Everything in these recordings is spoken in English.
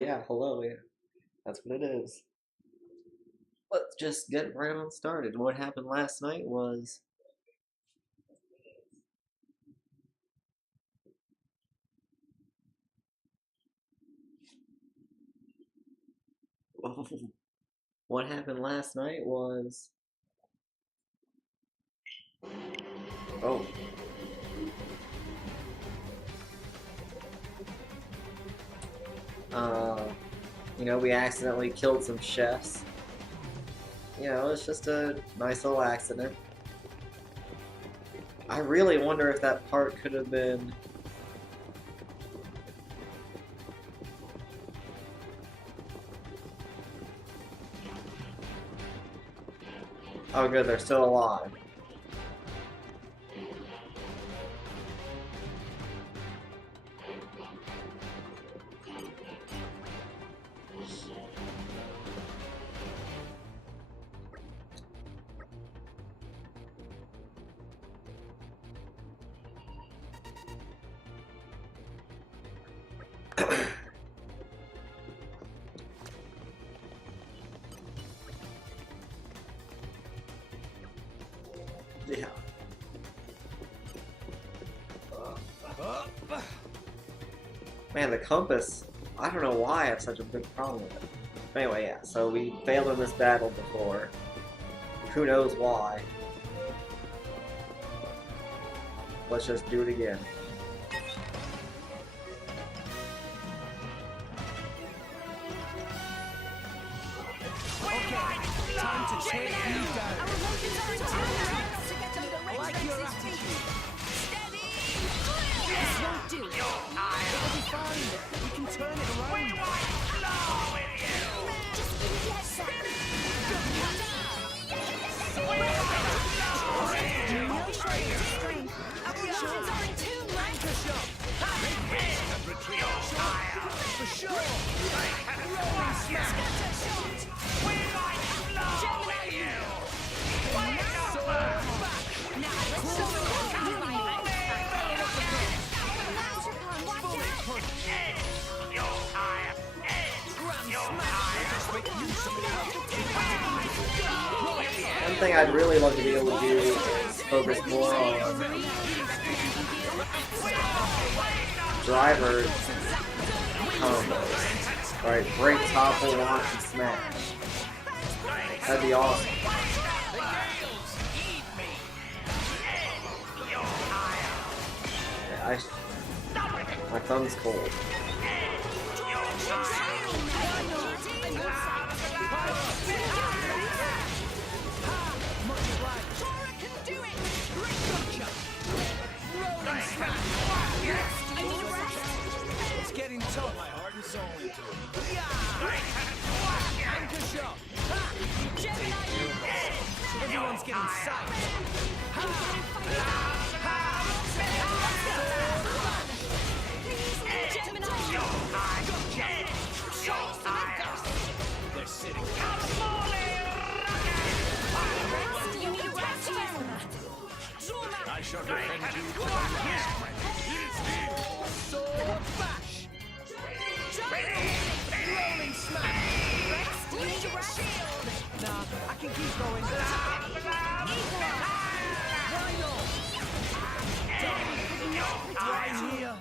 Yeah, hello, yeah. That's what it is. Let's just get right on started. What happened last night was what happened last night was oh uh we accidentally killed some chefs. It's just a nice little accident. I really wonder if that part could have been oh good, they're still alive. Yeah. Man, the compass, I don't know why I have such a big problem with it. Anyway, yeah, so we failed in this battle before. Who knows why. Let's just do it again. Time to tear you down. Our emotions are in tune. To get under I like your attitude. Steady. This won't do. It'll be fine. We can turn it around. We might blow with you. Just steady. We might blow with you. No shortage of strength. Our emotions are in tune, right? Anchor shot. Retreat. For sure. Rolling smash. Scatter shot. We might blow with you. One thing I'd really love to be able to do is focus more on driver combos. Right, break, topple, launch, and smash. That'd be awesome. Yeah, my thumb's cold. It's getting tough. My heart and soul into it. Anchor shot. Everyone's getting psyched. They're sitting. I shall defend you to the last. Sword bash. Rolling smash. Use your shield. Nah, I can keep going. Why not? Right here.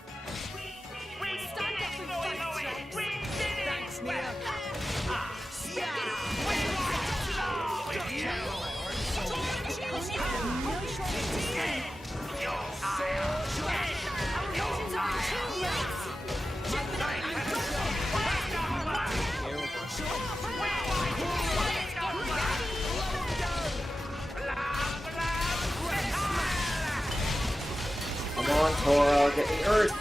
Stand up and fight, Thanks, Nia. Come on, Toro, get the earth!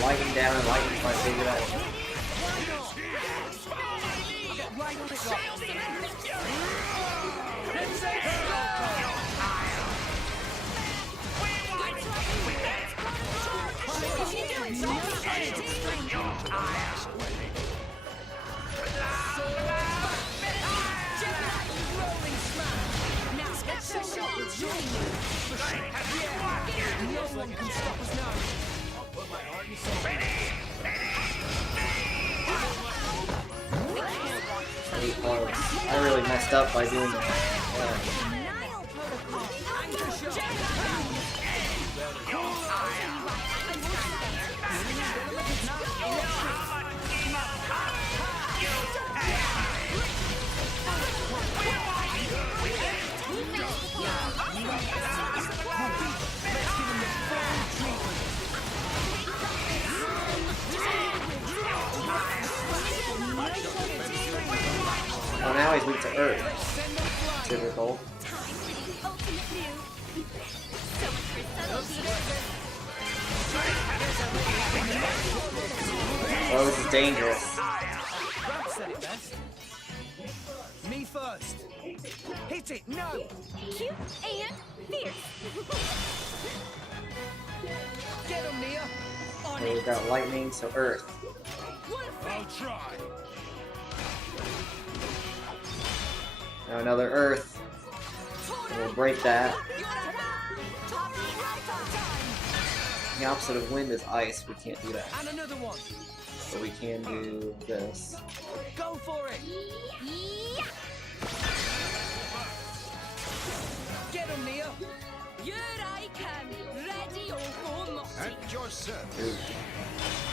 Lighting down and lightning's my favorite item. pretty close. I really messed up by doing that. Nile Protocol. Oh, now he's weak to Earth. Typical. Oh, this is dangerous. Brad said it best. Me first. Hit it, no! Cute and fierce. Get him, Nia! On Okay, we've got lightning, so Earth. I'll try. Now another Earth. And we'll break that. The opposite of wind is ice. We can't do that. And another one. So we can do this. Go for it! Get him, Nia! Here I come, ready or go naughty. At your service. Ooh.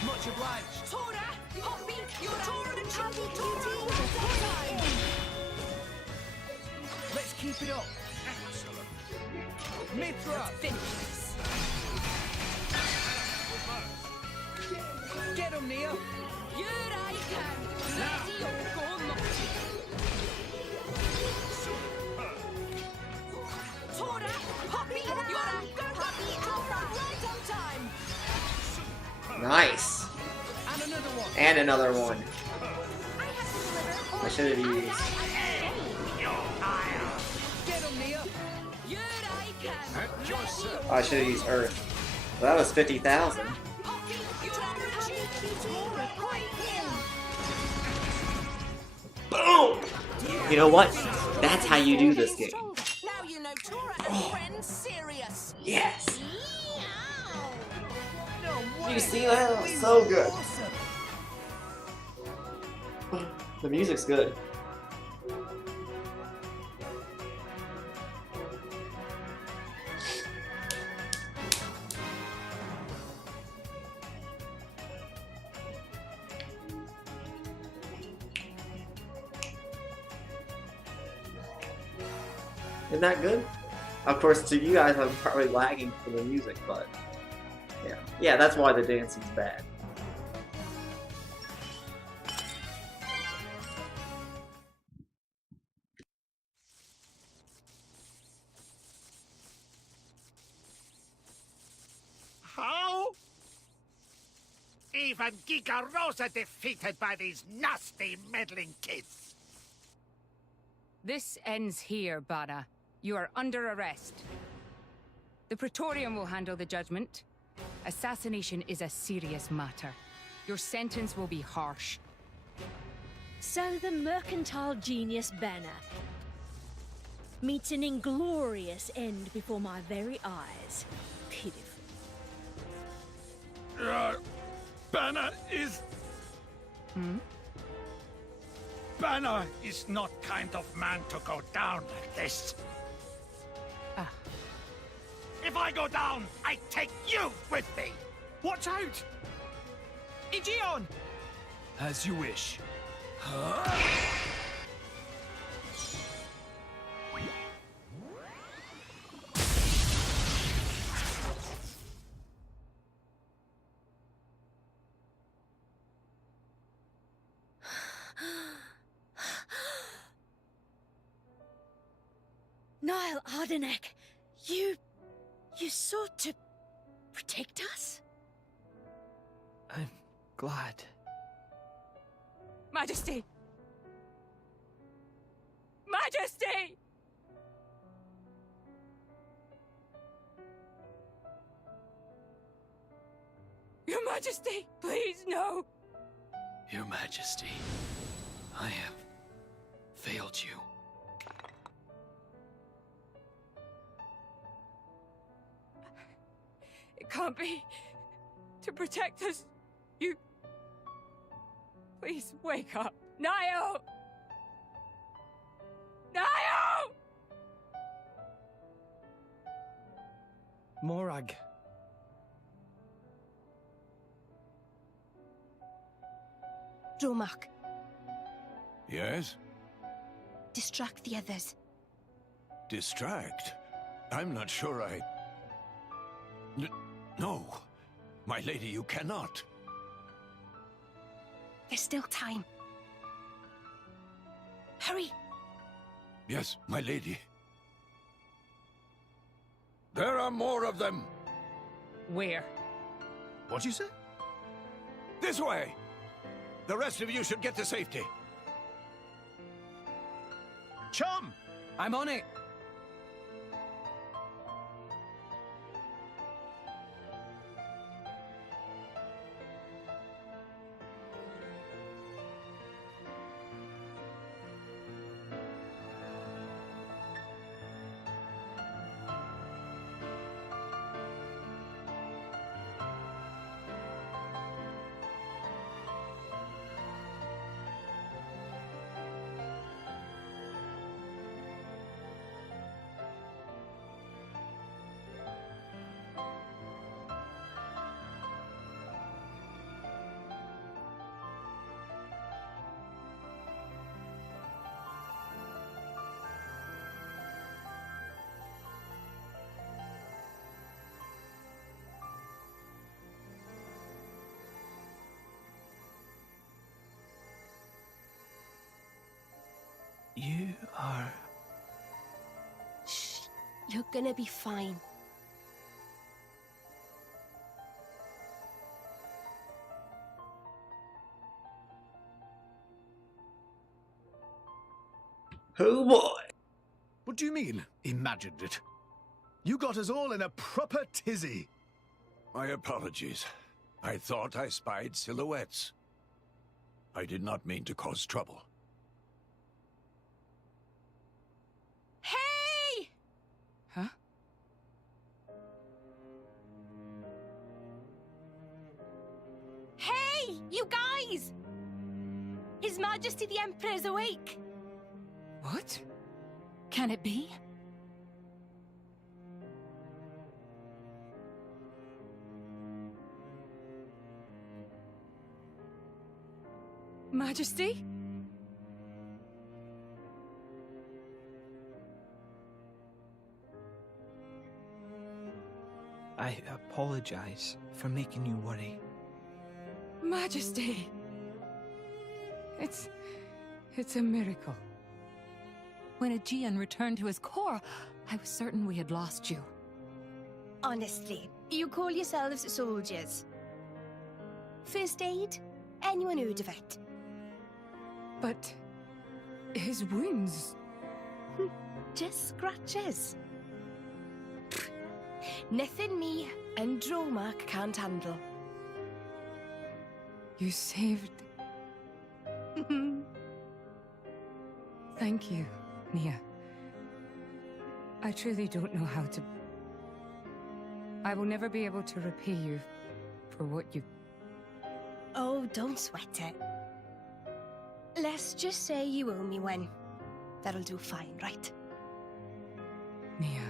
Much obliged. Tora, Poppy, you're Tora the Trouble, Tora. Let's keep it up. Excellent. Mithra! Finish this. Get him, Nia! Here I come, ready or go naughty. Tora, Poppy, you're Poppy, Tora, right on time. Nice. And another one. And another one. I have to deliver. I should have used. Get him, Nia! Here I come, At your service. Oh, I should have used Earth. Well, that was 50,000. Poppy, you're cheeky Tora, right Boom! You know what? That's how you do this game. Now you know Tora and friends serious. Yes. No way! You see that? That was so good. Awesome. The music's good. Isn't that good? Of course, to you guys, I'm probably lagging for the music, but yeah. Yeah, that's why the dancing's bad. How? Even Giga Rosa defeated by these nasty meddling kids. This ends here, Bana. You are under arrest. The Praetorium will handle the judgment. Assassination is a serious matter. Your sentence will be harsh. So the mercantile genius Banner meets an inglorious end before my very eyes. Pitiful. Banner is... Banner is not kind of man to go down like this. Ah. If I go down, I take you with me. Watch out! Aegeon! As you wish. Niall Ardenack, you sought to protect us? I'm glad. Majesty! Majesty! Your Majesty, please, no! Your Majesty, I have failed you. It can't be. To protect us, you... Please, wake up. Niall! Morag. Dromark, Yes? distract the others. Distract? I'm not sure I... No. My lady, you cannot. There's still time. Hurry! Yes, my lady. There are more of them. Where? What'd you say? This way. The rest of you should get to safety. Chum! I'm on it. You are... Shh. You're gonna be fine. Oh boy! What do you mean, imagined it? You got us all in a proper tizzy. My apologies. I thought I spied silhouettes. I did not mean to cause trouble. Hey! Huh? Hey, you guys! His Majesty the Emperor's awake. What? Can it be? Majesty? I apologize for making you worry. Majesty! It's a miracle. When Aegean returned to his core, I was certain we had lost you. Honestly, you call yourselves soldiers. First aid? Anyone heard of it? But his wounds... Just scratches. Nothing me and Dromark can't handle. You saved... Thank you, Nia. I truly don't know how to... I will never be able to repay you for what you... Oh, don't sweat it. Let's just say you owe me one. That'll do fine, right? Nia.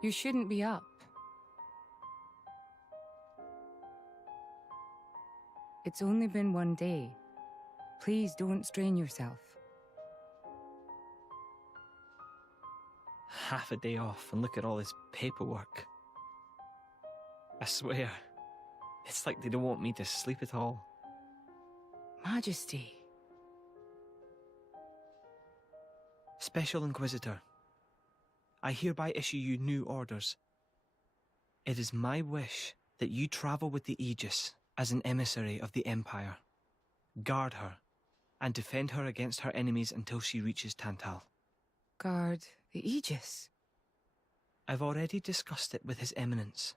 You shouldn't be up. It's only been one day. Please don't strain yourself. Half a day off and look at all this paperwork. I swear, it's like they don't want me to sleep at all. Majesty. Special Inquisitor, I hereby issue you new orders. It is my wish that you travel with the Aegis as an emissary of the Empire. Guard her, and defend her against her enemies until she reaches Tantal. Guard the Aegis. I've already discussed it with His Eminence.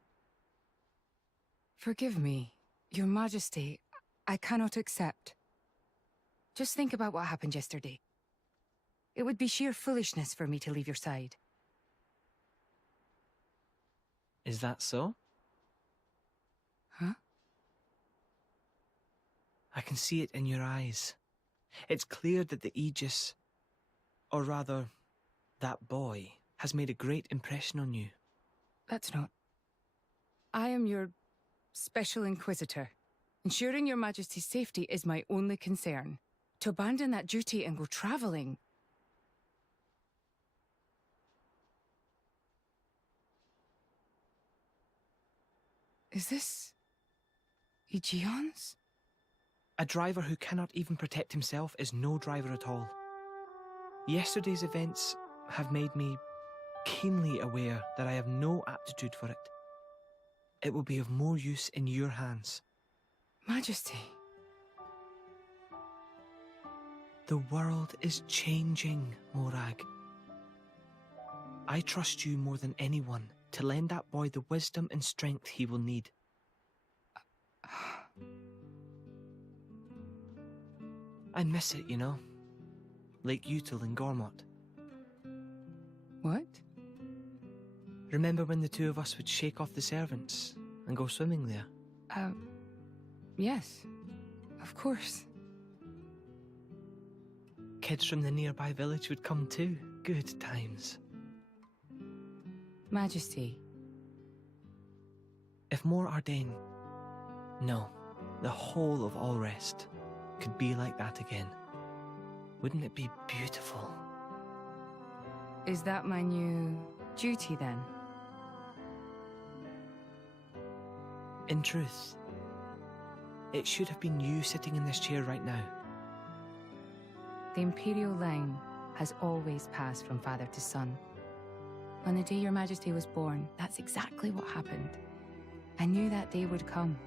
Forgive me, Your Majesty. I cannot accept. Just think about what happened yesterday. It would be sheer foolishness for me to leave your side. Is that so? Huh? I can see it in your eyes. It's clear that the Aegis, or rather, that boy, has made a great impression on you. That's not. I am your Special Inquisitor. Ensuring Your Majesty's safety is my only concern. To abandon that duty and go traveling... Is this... Aegeon's? A driver who cannot even protect himself is no driver at all. Yesterday's events have made me keenly aware that I have no aptitude for it. It will be of more use in your hands. Majesty. The world is changing, Morag. I trust you more than anyone to lend that boy the wisdom and strength he will need. I miss it, you know. Lake Util and Gormott. What? Remember when the two of us would shake off the servants and go swimming there? Yes. Of course. Kids from the nearby village would come too. Good times. Majesty. If more Ardennes, no, the whole of Allrest, could be like that again, wouldn't it be beautiful? Is that my new duty then? In truth, it should have been you sitting in this chair right now. The Imperial line has always passed from father to son. On the day Your Majesty was born, that's exactly what happened. I knew that day would come.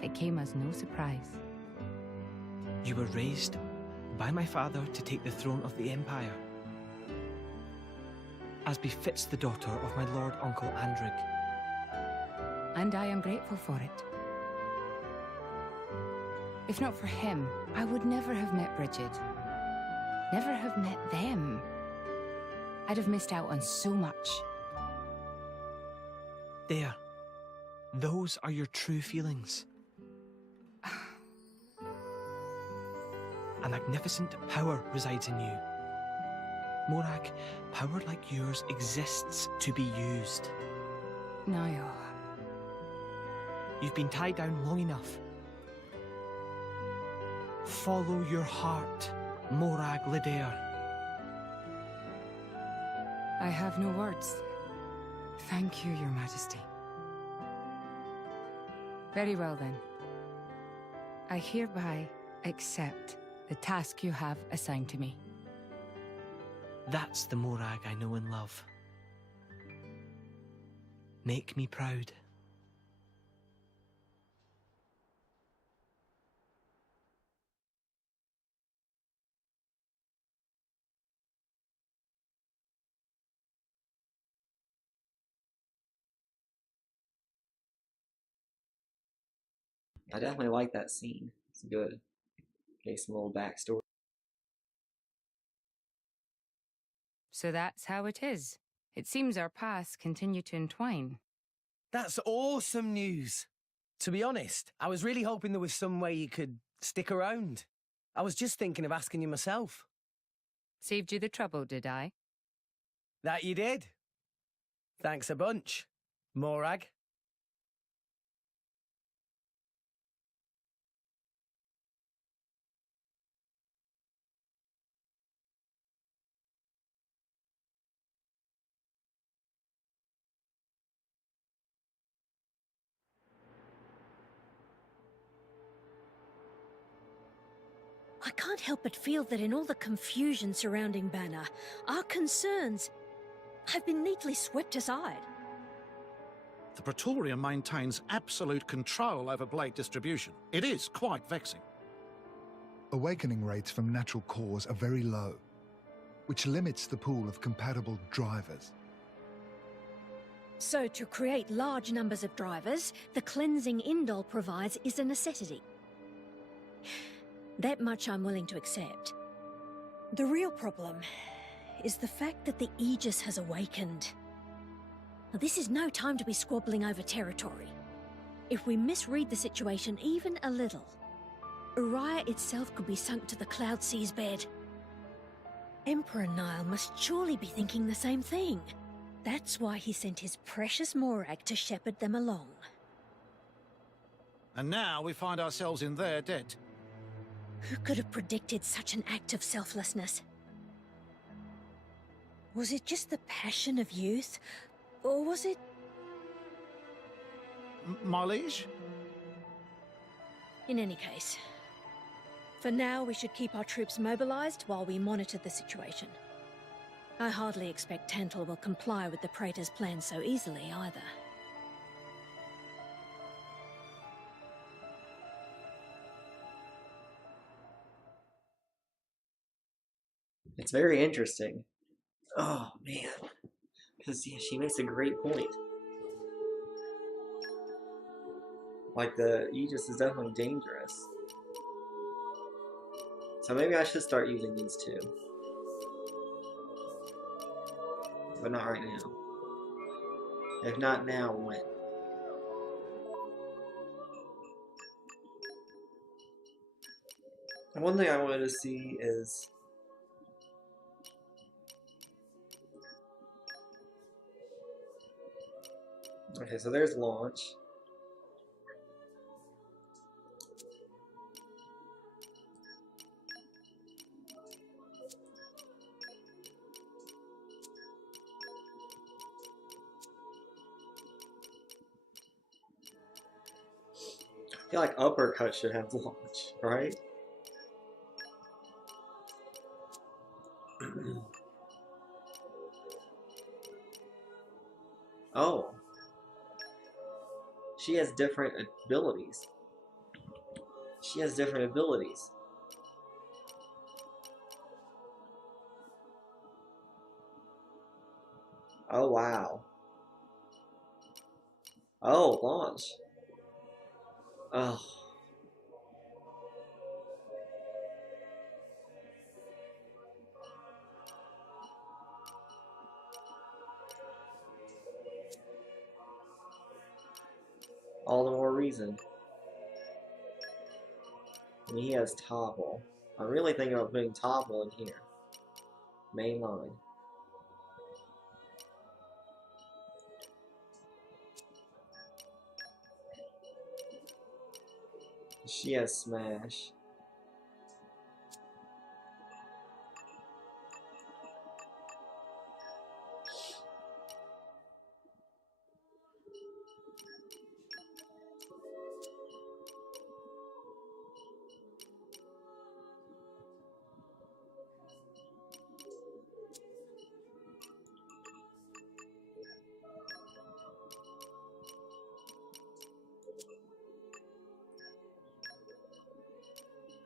It came as no surprise. You were raised by my father to take the throne of the Empire, as befits the daughter of my Lord Uncle Andrig. And I am grateful for it. If not for him, I would never have met Bridget. Never have met them. I'd have missed out on so much. There. Those are your true feelings. A magnificent power resides in you. Morag, power like yours exists to be used. Niall. You've been tied down long enough. Follow your heart, Morag Lidair. I have no words. Thank you, Your Majesty. Very well then. I hereby accept the task you have assigned to me. That's the Morag I know and love. Make me proud. I definitely like that scene. It's good. Gave some little backstory. So that's how it is. It seems our paths continue to entwine. That's awesome news. To be honest, I was really hoping there was some way you could stick around. I was just thinking of asking you myself. Saved you the trouble, did I? That you did. Thanks a bunch, Morag. I can't help but feel that in all the confusion surrounding Banner, our concerns have been neatly swept aside. The Praetorium maintains absolute control over blade distribution. It is quite vexing. Awakening rates from natural cores are very low, which limits the pool of compatible drivers. So to create large numbers of drivers, the cleansing Indol provides is a necessity. That much I'm willing to accept. The real problem is the fact that the Aegis has awakened. Now, this is no time to be squabbling over territory. If we misread the situation even a little, Uriah itself could be sunk to the Cloud Sea's bed. Emperor Nile must surely be thinking the same thing. That's why he sent his precious Morag to shepherd them along. And now we find ourselves in their debt. Who could have predicted such an act of selflessness? Was it just the passion of youth? Or was it... My liege? In any case, for now we should keep our troops mobilized while we monitor the situation. I hardly expect Tantal will comply with the Praetor's plan so easily either. It's very interesting. Oh, man. Because yeah, she makes a great point. Like, the Aegis is definitely dangerous. So maybe I should start using these two. But not right now. If not now, when? And one thing I wanted to see is... Okay, so there's launch. I feel like uppercut should have launch, right? Oh. She has different abilities. She has different abilities. Oh, wow. Oh, launch. Oh. All the more reason. And he has Topple. I'm really thinking about putting Topple in here. Main line. She has Smash.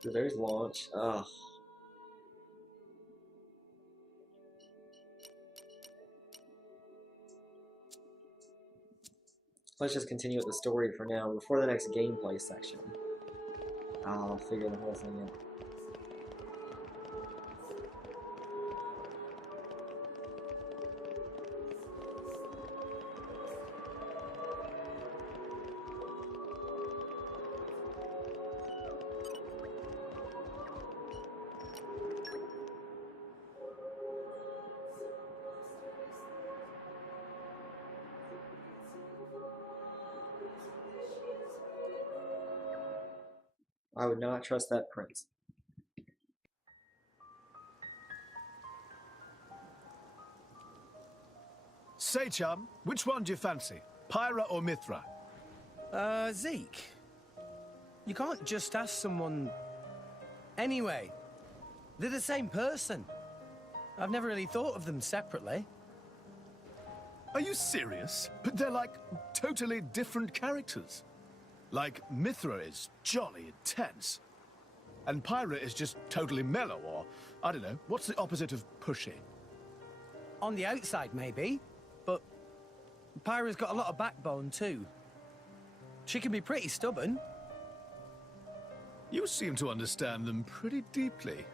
Dude, there's launch. Ugh. Let's just continue with the story for now before the next gameplay section. I'll figure the whole thing out. I would not trust that prince. Say, chum, which one do you fancy? Pyra or Mithra? Zeke. You can't just ask someone... Anyway, they're the same person. I've never really thought of them separately. Are you serious? But they're like totally different characters. Like, Mithra is jolly intense. And Pyra is just totally mellow, or, I don't know, what's the opposite of pushy? On the outside, maybe. But Pyra's got a lot of backbone, too. She can be pretty stubborn. You seem to understand them pretty deeply.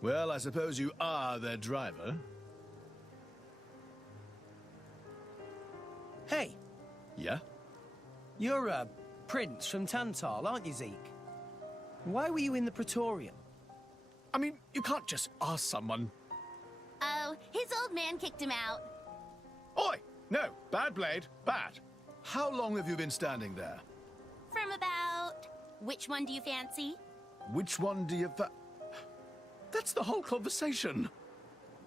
Well, I suppose you are their driver. Hey, Yeah? you're a prince from Tantal, aren't you, Zeke? Why were you in the Praetorium? I mean, you can't just ask someone. Oh, his old man kicked him out. Oi! No, bad blade, bad. How long have you been standing there? From about... Which one do you fancy? Which one do you... That's the whole conversation.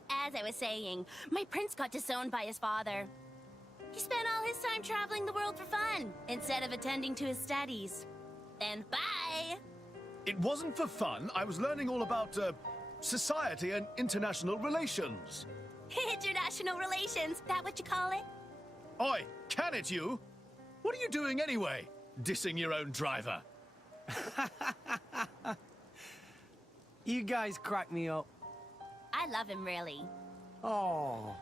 As I was saying, my prince got disowned by his father. He spent all his time traveling the world for fun, instead of attending to his studies. Then bye! It wasn't for fun. I was learning all about, society and international relations. International relations, that what you call it? Oi, can it you? What are you doing anyway? Dissing your own driver. You guys crack me up. I love him, really. Oh.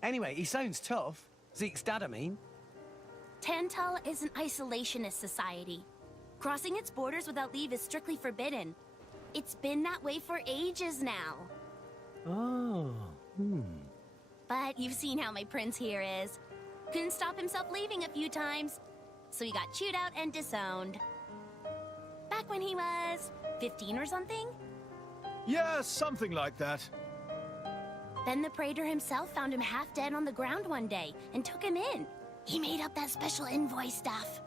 Anyway, he sounds tough. Zeke's dad, I mean. Tantal is an isolationist society. Crossing its borders without leave is strictly forbidden. It's been that way for ages now. Oh. But you've seen how my prince here is. Couldn't stop himself leaving a few times, so he got chewed out and disowned. Back when he was 15 or something? Yeah, something like that. Then the Praetor himself found him half dead on the ground one day and took him in. He made up that special envoy stuff.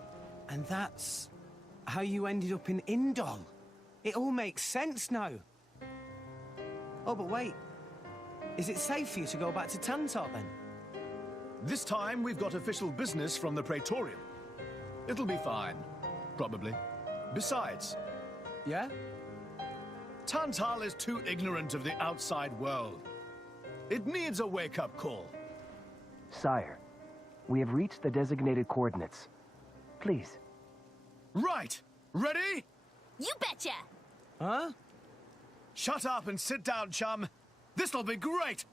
And that's how you ended up in Indol. It all makes sense now. Oh, but wait. Is it safe for you to go back to Tantal then? This time we've got official business from the Praetorium. It'll be fine. Probably. Besides, Yeah? Tantal is too ignorant of the outside world. It needs a wake-up call. Sire, we have reached the designated coordinates. Please. Right! Ready? You betcha! Huh? Shut up and sit down, chum. This'll be great!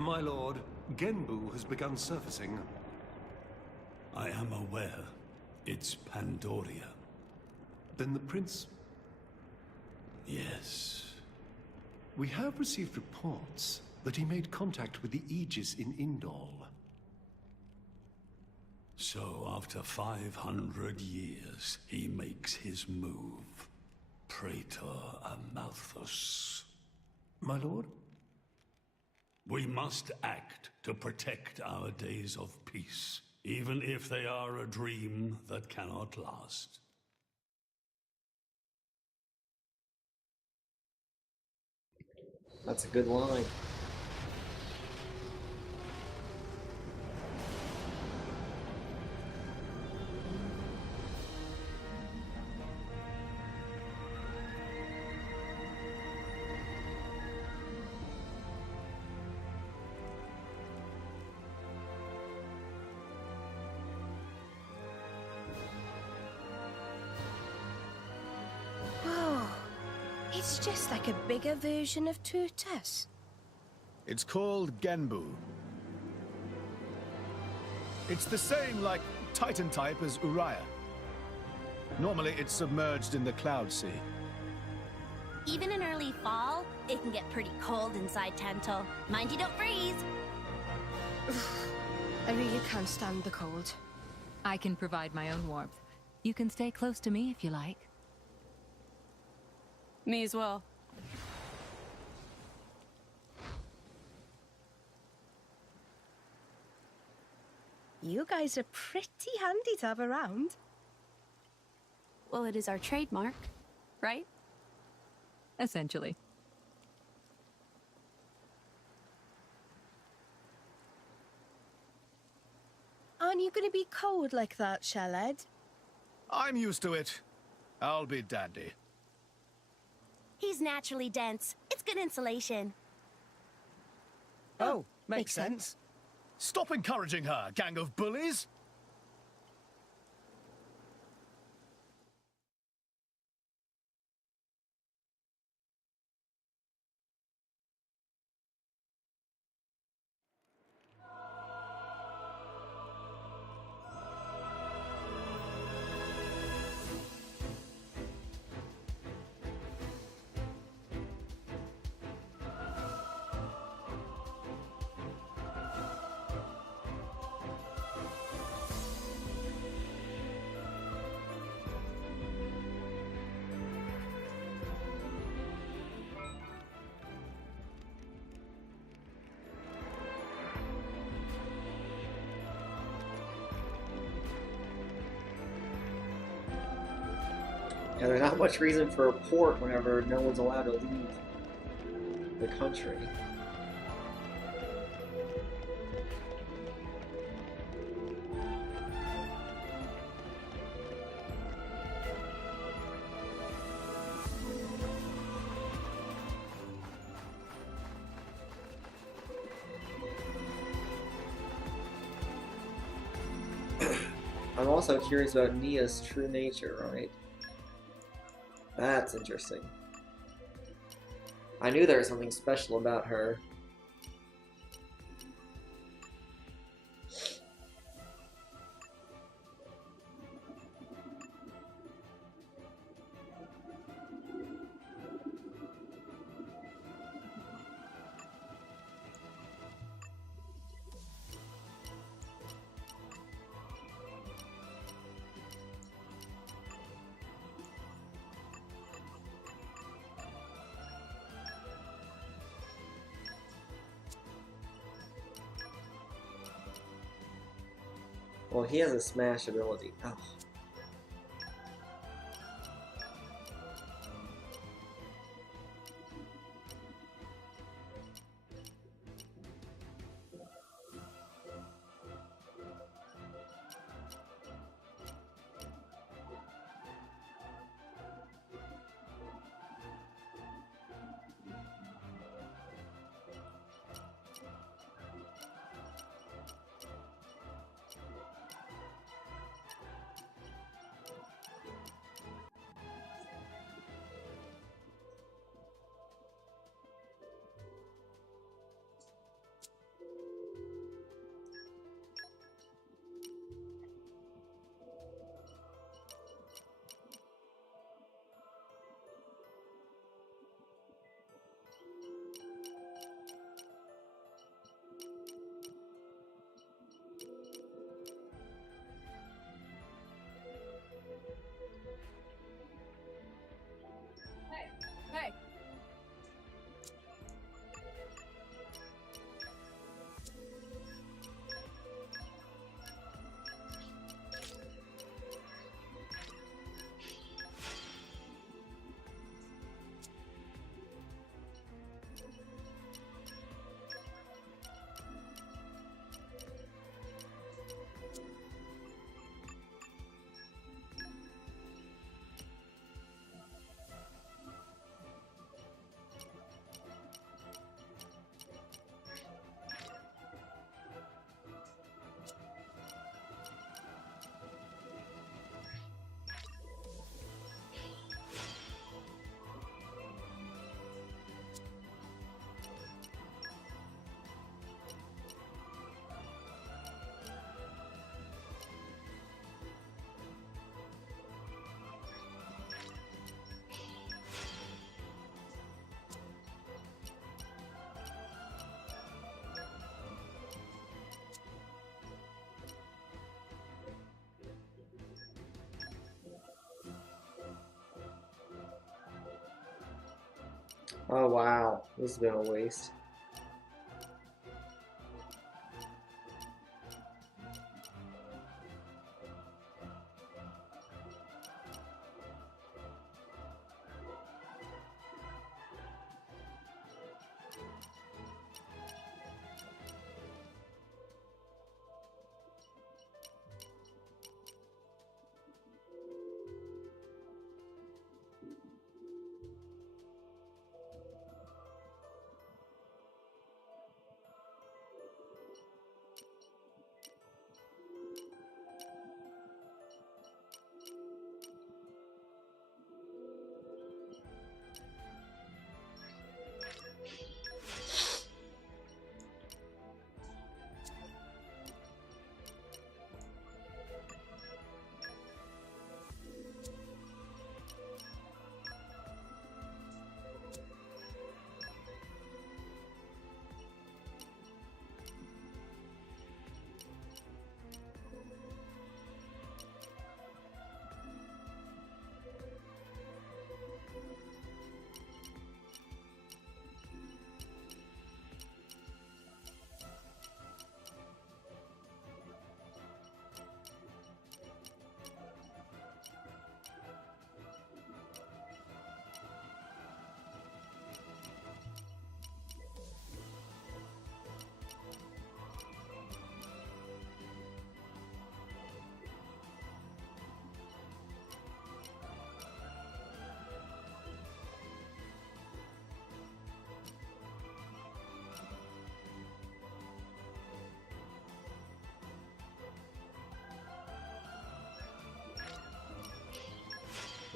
My lord, Genbu has begun surfacing. I am aware. It's Pandoria. Then the prince... Yes. We have received reports that he made contact with the Aegis in Indol. So after 500 years, he makes his move. Praetor Amalthus. My lord? We must act to protect our days of peace, even if they are a dream that cannot last. That's a good line. Whoa. It's just like a bigger version of Turtus. It's called Genbu. It's the same, like, Titan type as Uriah. Normally, it's submerged in the Cloud Sea. Even in early fall, it can get pretty cold inside Tantal. Mind you don't freeze! I really can't stand the cold. I can provide my own warmth. You can stay close to me if you like. Me as well. You guys are pretty handy to have around. Well, it is our trademark, right? Essentially. Aren't you going to be cold like that, Shaled? I'm used to it. I'll be dandy. He's naturally dense. It's good insulation. Oh, makes sense. Stop encouraging her, gang of bullies! Yeah, there's not much reason for a port whenever no one's allowed to leave the country. I'm also curious about Nia's true nature, right? That's interesting. I knew there was something special about her. Well, he has a smash ability. Oh. Hey. Oh wow, this has been a waste.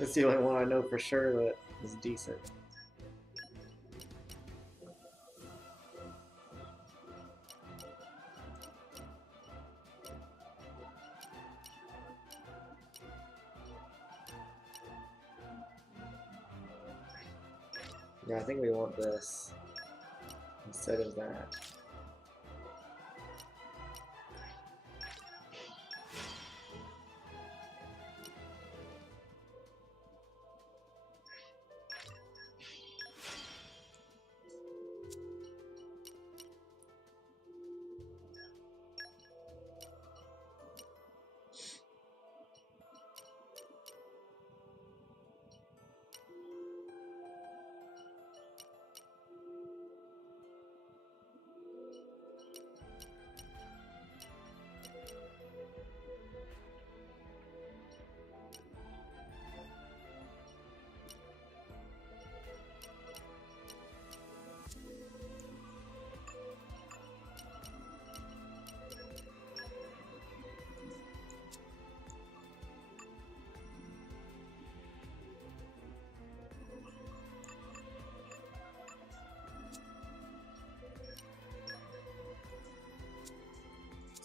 That's the only one I know for sure that is decent. Yeah, I think we want this instead of that.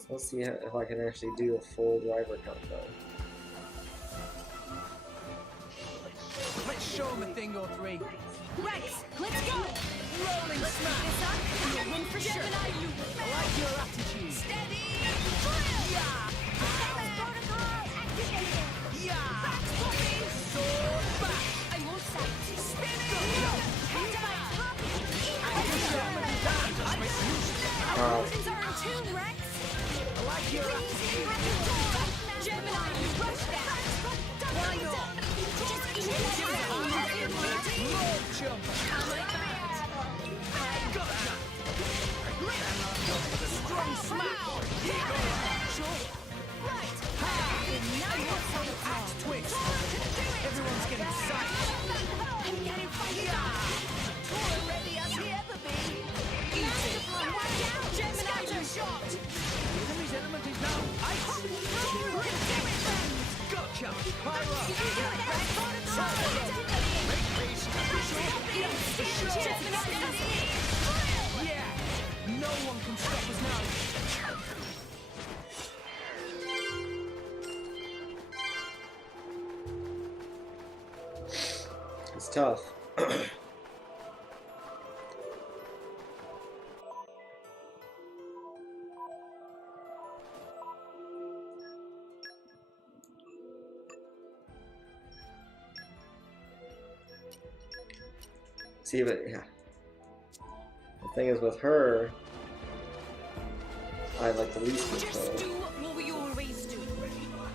Let's see if I can actually do a full driver combo. Let's show him a thing or three. Rex, let's go! Rolling smash! This up, you'll win for sure. I like your attitude. Steady! Yeah! Protocol activated! Yeah! Back puppy! Sword back! I won't sight. Spinning! Emotions are in tune, Rex! I like your attitude. Gemini, you rush that! Why not? Just eat it! More jump! Gotcha! Strong smash! Right! Axe twist! Everyone's getting psyched! I'm getting fired up! Tora ready as he ever be! Eat it! Watch out! Gemini, you shot! The enemy's element is now ice! Gotcha! Pyro! Make peace! Yeah! No one can stop us now! It's tough. See, but yeah. The thing is with her, I like the least control. Just do what we always do.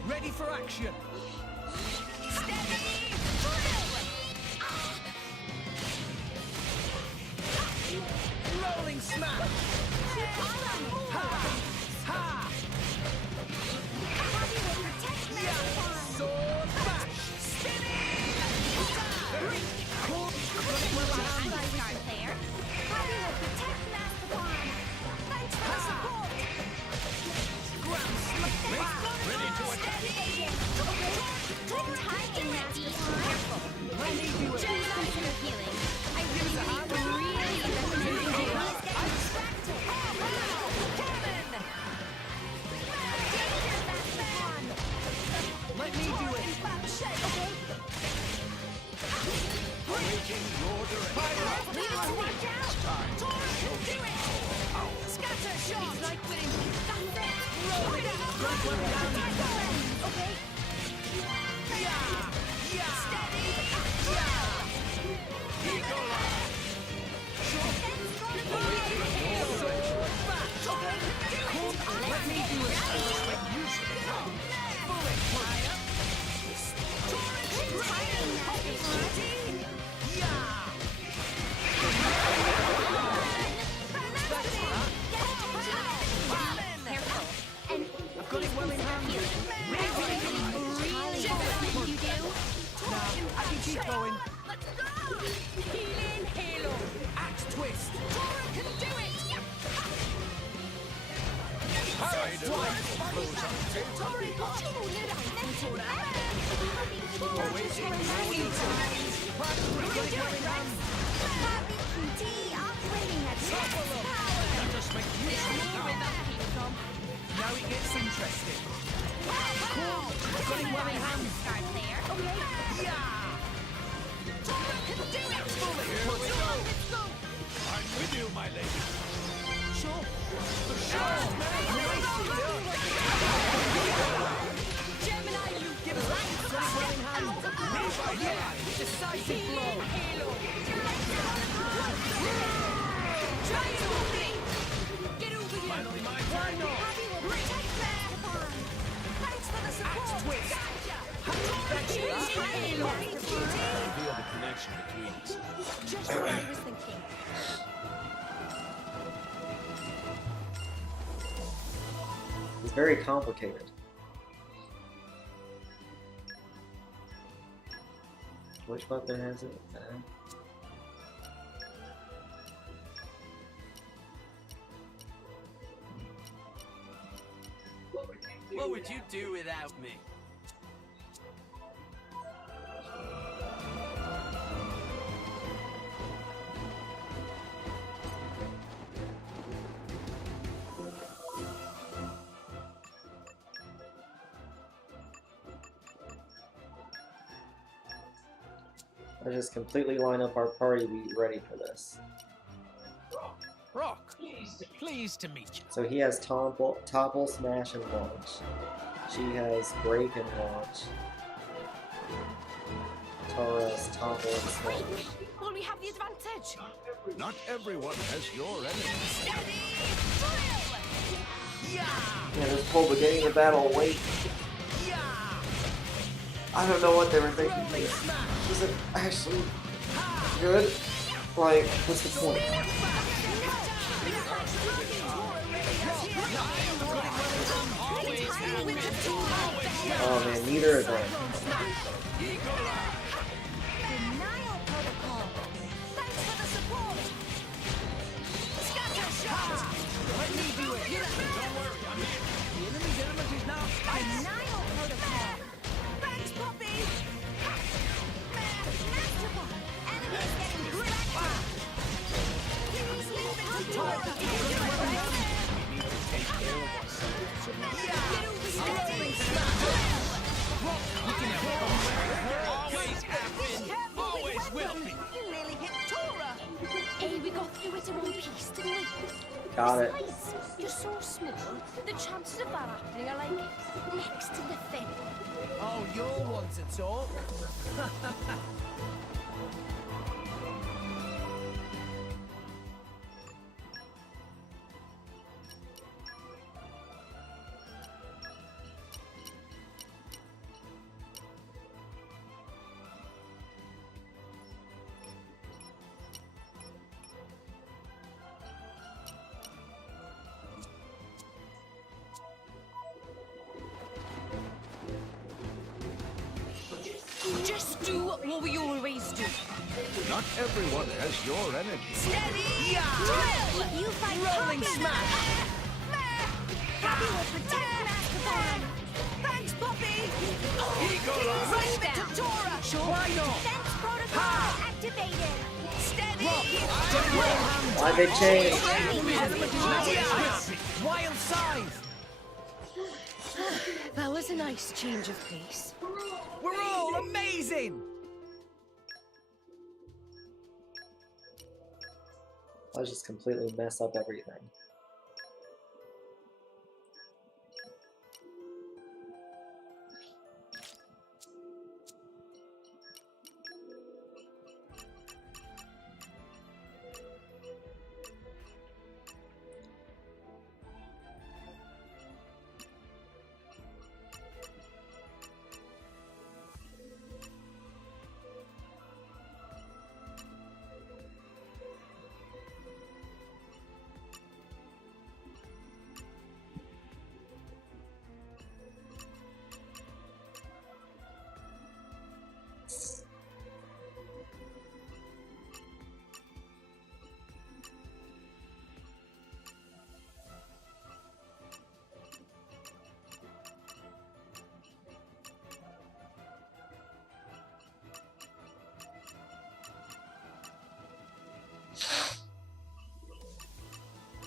Ready for action! Steady! Rolling smash! Ha! Ha! Sword bash! Ready to attack! Let me do it! Breaking your direction! Scatter shot! It's like winning. Rolling! Drag one down! Okay. Yeah! Yeah! Steady! Yeah! Eagle! Sword back! Let me do it! Make use of it now! Bullet fire! Yeah! I've got it well in hand. I can keep going. Healing halo! Axe twist! Tora can do it! Sword Now it gets interesting. Cool. Got it well in hand. Start there. Okay. Yeah. I'm with you, my lady. Sure. Gemini, you give us Got it well in hand. Yeah. Decisive blow. Get over here. Finally my turn. Thanks for the support. Axe twist. Feel the connection between us. Just what I was thinking. It's very complicated. Which weapon has it? What would you do without me? Let's just completely line up our party to be ready for this. Rock, pleased to meet you. So he has topple, smash, and launch. She has break and launch. Tara's topple and smash. Will we have the advantage? Not everyone has your enemy. Yeah, this whole beginning of the battle, wait. I don't know what they were thinking. Is it actually good? Like, what's the point? Oh man, neither of them. Denial protocol. Thanks for the support. Scatter shot. Let me do it. Don't worry, I'm here. The enemy's element is now Denial protocol. Thanks, Poppy. Masterful. Enemy's getting wrecked. Please leave it to Tora. always have been, always will be. You nearly hit Tora. Hey, we got through it in one piece, didn't we? Got it. Besides, you're so small, the chances of that happening are like next to nothing. Oh, you're one to talk. Just do what we always do. Not everyone has your energy. Steady! Yeah! You fight Rolling Poppy. smash! Poppy will protect Masterborn. Thanks, Poppy! Right Leave it to Tora. Sure. Why not? Defense protocol activated. Steady! Why'd they change? Wild scythe! That was a nice change of pace. We're all amazing! Let's just completely mess up everything.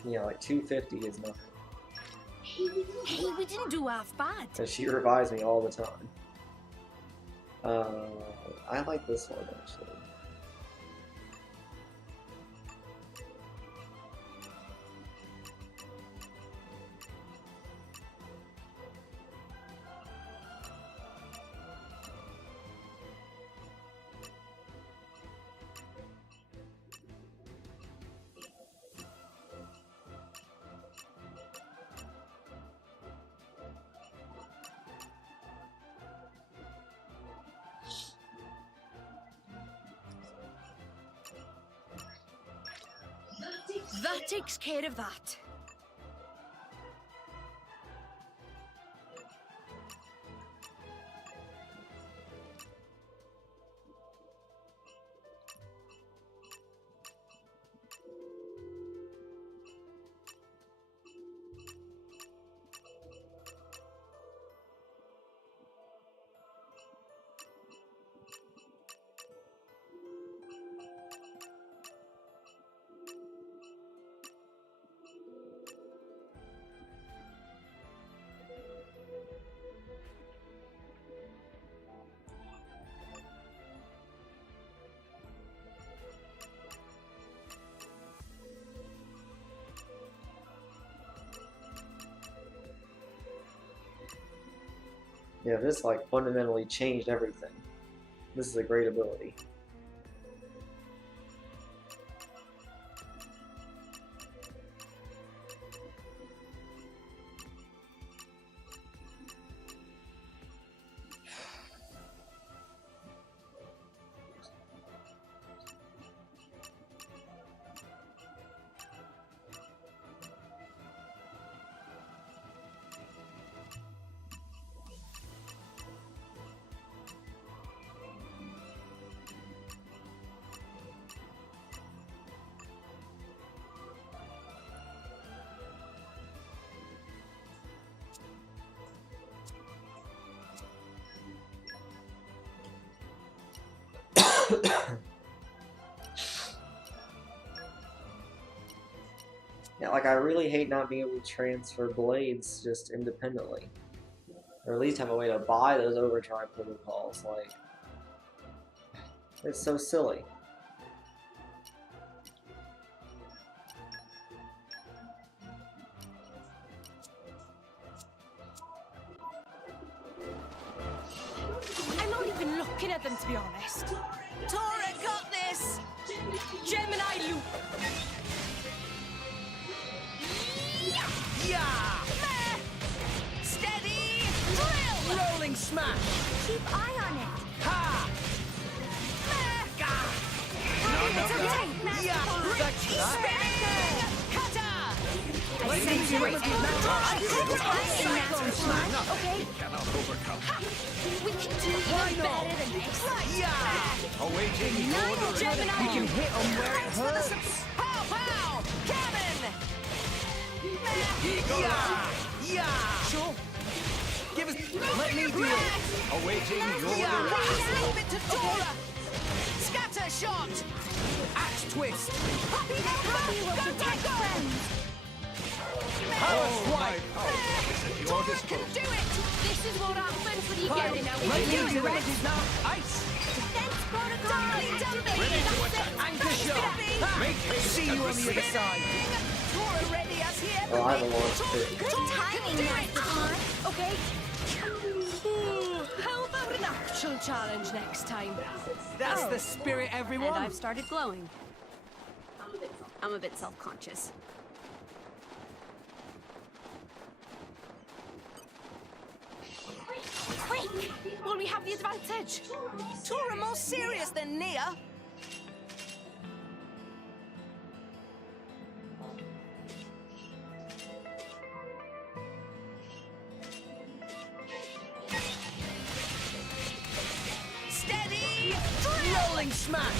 Yeah, like 250 is nothing. Hey, we didn't do half bad. And she revives me all the time. I like this one actually. That takes care of that. Yeah, this like fundamentally changed everything. This is a great ability. Yeah, like I really hate not being able to transfer blades just independently. Or at least have a way to buy those overdrive protocols, like... It's so silly. I'm not even looking at them, to be honest. Tora, got this! Gemini loop! Yeah! Steady! Drill! Rolling smash! Keep eye on it! Ha! It's okay! Yeah! That's that. Cutter! I Let's sense see great what Cyclone Smash! Okay? Cannot overcome. We can do even better than this! Yeah! Awaiting Now order. Gemini! We can hit on where it hurts. Pow! Pow! Cannon! Yeah! Yeah! Sure. Give us... Let me do it. Awaiting order. Yeah! Move it to Tora! Scatter shot! Axe twist. Happy will protect friends! Power Oh, my swipe. power is at your Tora can disposal. do it! This is what happens when you Fire. get in our My way. new abilities now. Ice. Defense protocol! Ready to attack. Anchor shot. Make haste See you on and the other proceed. side. Tora ready as he ever Well, I have a been. launch too. Good timing, Mastermind. Okay. How about an actual challenge next time? That's the spirit, everyone. And I've started glowing. I'm a bit self-conscious. Quick! Will we have the advantage? Tora more serious than Nia. Steady! Rolling smash.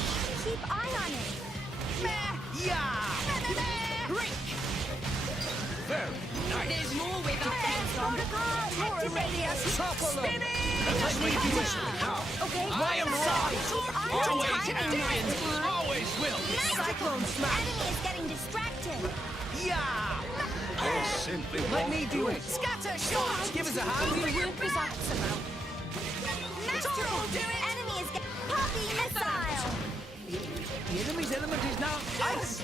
Keep eye on it. Yeah! Break! Very nice. There's more with our defense protocol. Tora ready as Topple them. spinning. Let me do it now. Okay. I am right. Keep eye on Always timing, have been, Mastermind. always will. Cyclone smash! Enemy is getting distracted. Yeah! They simply Let won't me do it! Scatter shot! Give us a hand! We'll work this out somehow. Master will do it. Enemy is getting poppy missile. The enemy's element is now ice!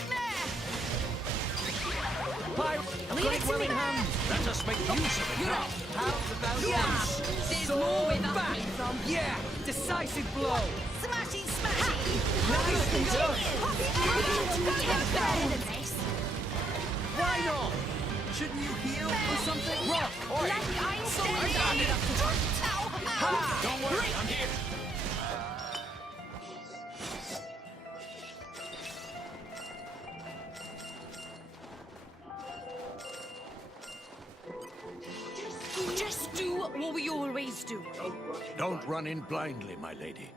Pyro, Leave got it it to well me. in hand! Let us make use of it You're now. up. How's about Yeah. this? There's Sword more where that back. came from. Yeah! Decisive blow! Smashy, smashy! Nicely done! Better than this. Why not? Shouldn't you heal or something? Rock! Oi! Ha! Don't worry, I'm here. Just do what we always do. Don't run in blindly, my lady.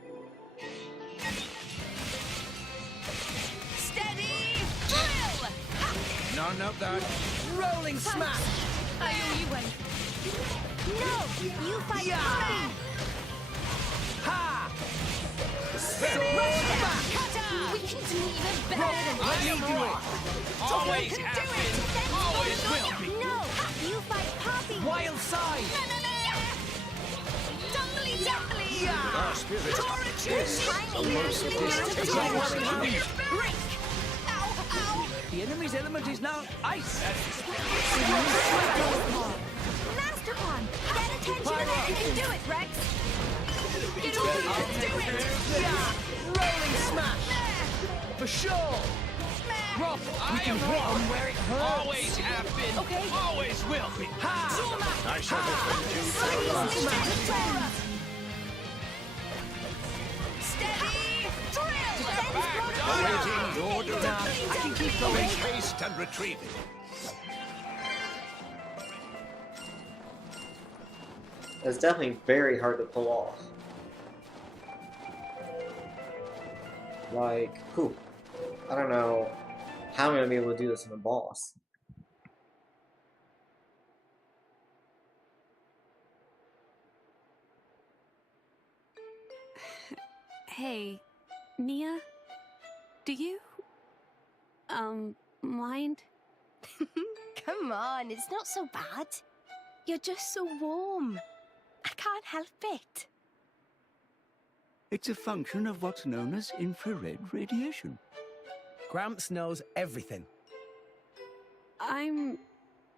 Steady! Drill! None of that. Rolling smash! I owe you one. No, you fight Yeah. Poppy. Ha! Sword Rush back! Cutter! We can do even better than Let this. me do it! Always have been. Always will be. No, you fight Poppy. Wild side! Dumbly, dumbly! Yeah! Our spirit Timing. Break! Ow, ow! The enemy's element is now ice! Master Pawn, get attention to that. You can do it, Rex. Get over here! Do it! Yeah! Rolling smash! For sure! Rock! We can hit on where it hurts! Always have been. Okay. Always will be. Ha! I shall defend you. Cyclone smash! Steady! Drill! Awaiting your direction. I can keep going. Make haste and retrieve it. It's definitely very hard to pull off. Like, whew. I don't know how I'm gonna be able to do this in a boss. Hey, Nia? Do you... mind? Come on, it's not so bad. You're just so warm. I can't help it. It's a function of what's known as infrared radiation. Gramps knows everything. I'm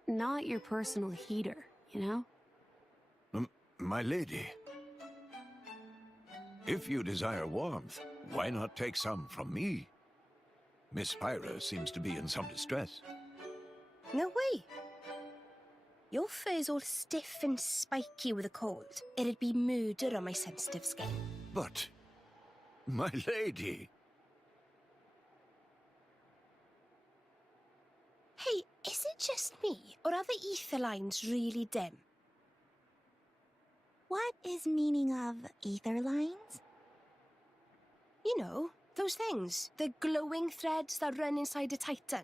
not your personal heater, you know? My lady, if you desire warmth, why not take some from me? Miss Pyra seems to be in some distress. No way. Your fur's all stiff and spiky with a cold. It'd be murder on my sensitive skin. But, my lady... Hey, is it just me, or are the ether lines really dim? What is meaning of ether lines? You know, those things. The glowing threads that run inside a titan.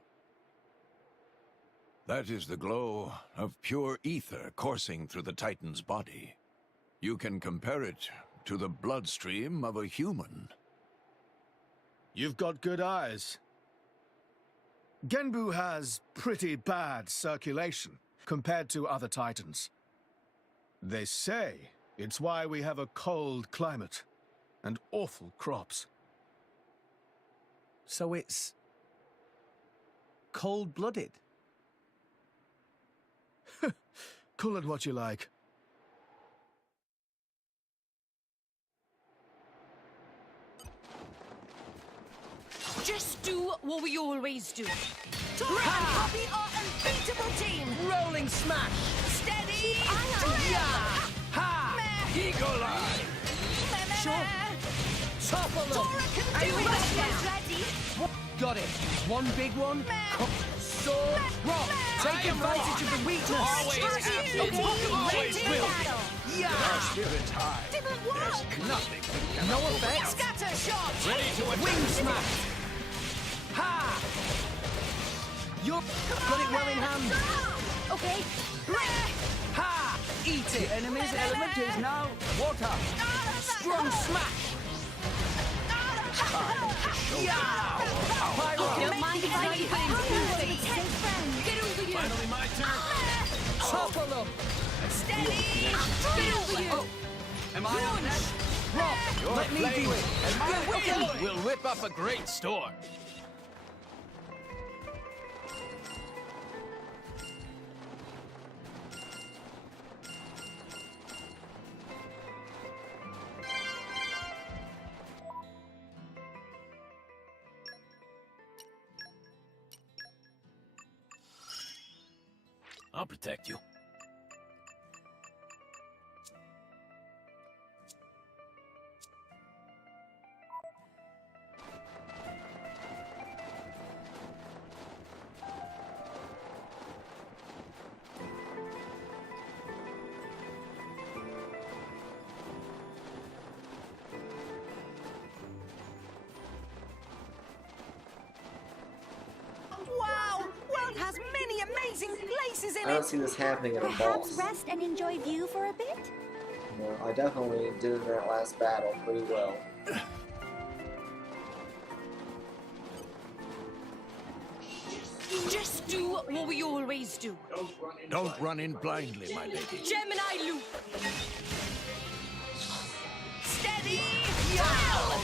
That is the glow of pure ether coursing through the Titan's body. You can compare it to the bloodstream of a human. You've got good eyes. Genbu has pretty bad circulation compared to other Titans. They say it's why we have a cold climate and awful crops. So it's... cold-blooded? Call it what you like. Just do what we always do. Tora and Poppy are unbeatable team. Rolling smash! Steady! Yeah! Ha! Eagle Eye! Sure. Topple them! Tora can do it! Ready? Got it. One big one. Sword. Rock. Take advantage of the weakness. Always have been. Always will be. Yeah! Our spirit's high. Didn't work! There's nothing that can No hold effect. us. Scatter shot! Ready to attack. Wing smash! Ha! You're... got it well in hand. Okay. Ha! Eat it. Enemy's element is now water. Strong smash. Don't mind if I Get over you! Finally my turn. Topple them. Steady! Get over you! Oh, am I on that? Rob, let me do it. And my win will whip up a great store. I'll protect you. Wow! World has many amazing places in I don't it! see this happening in a Perhaps boss. rest and enjoy view for a bit? No, I definitely did in that last battle pretty well. Just do what we always do. Don't run in blindly, my lady. Gemini loop. Steady! Yow!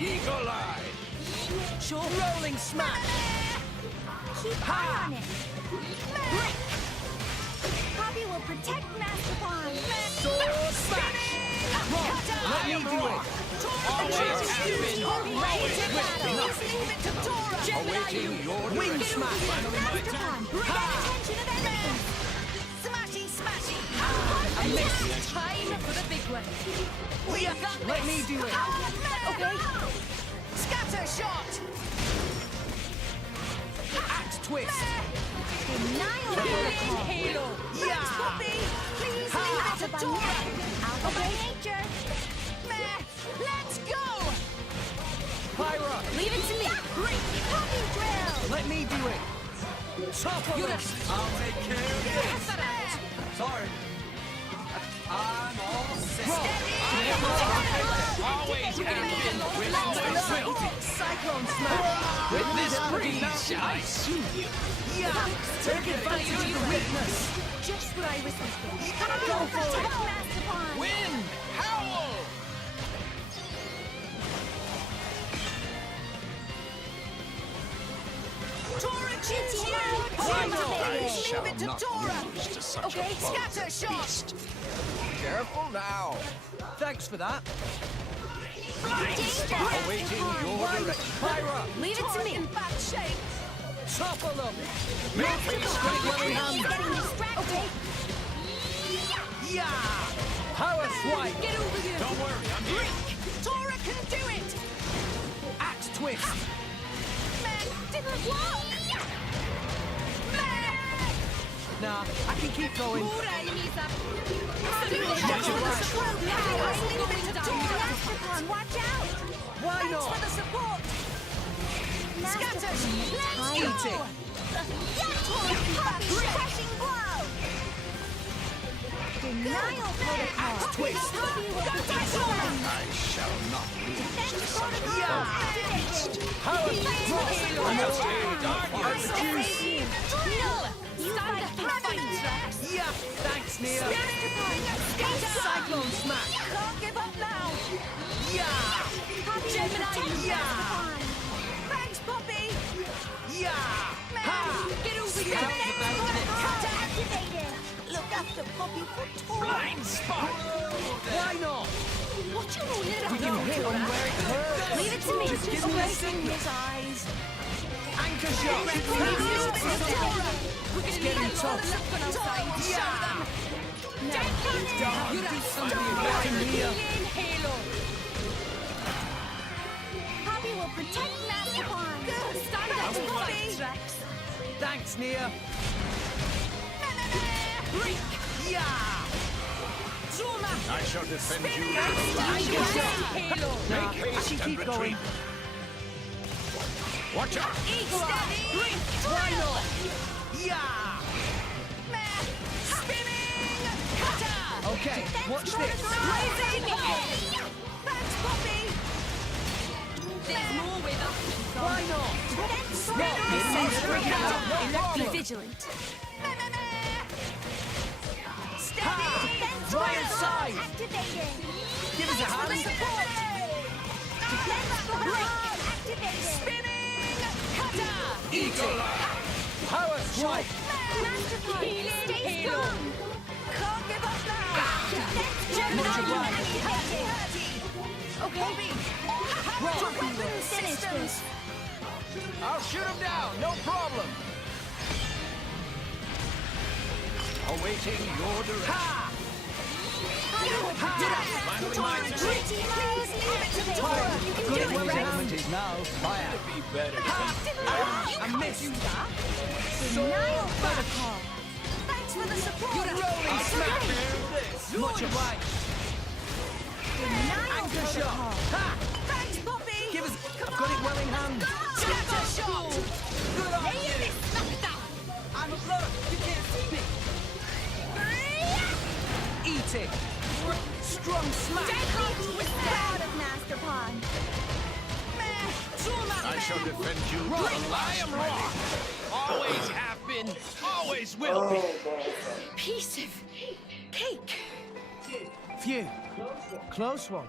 Eagle eye. Sure. Rolling smash. Keep eye on it. Poppy will protect Master Pond. Sword smash. Let me do it. Always have been. Always will be. Leave it to Tora. Awaiting your Wing direction. smash. Finally my turn. Bring attention of enemies. Smashy, smashy. I missed. Time for the big one. We got this. Let me do it. Okay. Scatter shot. Axe twist. Denial protocol. Halo. Yeah. Puppy, please leave it to Tora. Alpha by nature. Let's go. Pyra. Leave it to me. Poppy drill. Let me do it. Topple them. I'll take care of this. Sorry. I'm all set. Always have been with my will. Cyclone smash. With this breeze, I soothe you. Yeah. Take advantage of the weakness. Just what I was thinking. Go for it. Protect Master Pond. Wind. Howl. Tora cheats you. I shall Leave it to not Tora. lose to such Okay, a bold scatter shot. beast. Careful now. Thanks for that. Danger. Awaiting your direction. Pyra. Leave it to me. In bad shape. Topple them. Master Pond. Enemy is getting distracted. Yeah. Power swipe. Get over here. Don't worry, I'm here. Tora can do it. Axe twist. Man, didn't work. Nah, I can keep going. Master Pond, watch out. Why Thanks not? for the support. Master Scatter. Pond, Let's Eat go. it. refreshing blow. Denial protocol. Axe twist. Poppy will protect Tora. I shall not lose to Defense such a protocol bold activated. Power swipe. I'm a juice. You fight Poppy. Yeah. Thanks, Nia. Cyclone smash. Can't give up now. Yeah. Poppy will protect Yeah. Master Pond. Thanks, Poppy. Yeah. Ha. Get over Scout here. development. Cutter activated. Look after Poppy for Tora. Blind spot. Why not? What you rolling We can hit him where it hurts. Leave it to me. Just give me a signal. his eyes. Anchor shot. It's getting tough. Yeah. Back in here. Poppy will protect Master Pond. Stand up, Poppy. Thanks, Nia. Yeah. I shall defend you to the Anchor last. shot. Nah, Make I haste can and keep going. retreat. Watch out! Why not? Yeah. Spinning cutter. Okay, watch this. Thanks, Poppy. There's more with us. Why not? Be vigilant. Right side. Activating. Give us a hand. Support. Activating. Spinning. Cutter. Eating. Power swipe. Stay strong. Can't give up now. Okay. Weapon systems. I'll shoot him down, no problem. Awaiting your direction. Ha! Finally mine. Good element is now fire. Be better. I missed. Denial protocol. Thanks for the support. You're rolling smack. Much obliged. Denial Anchor shot. protocol. Ha! Thanks, Poppy. Give us. I've got it well in hand. Scatter shot. Good on you. I'm look. You can't see me. Eat it. Strong smack. Proud of Master Pawn. I shall defend you. I am wrong. Always have been. Always will be. Piece of cake. Phew. Close one.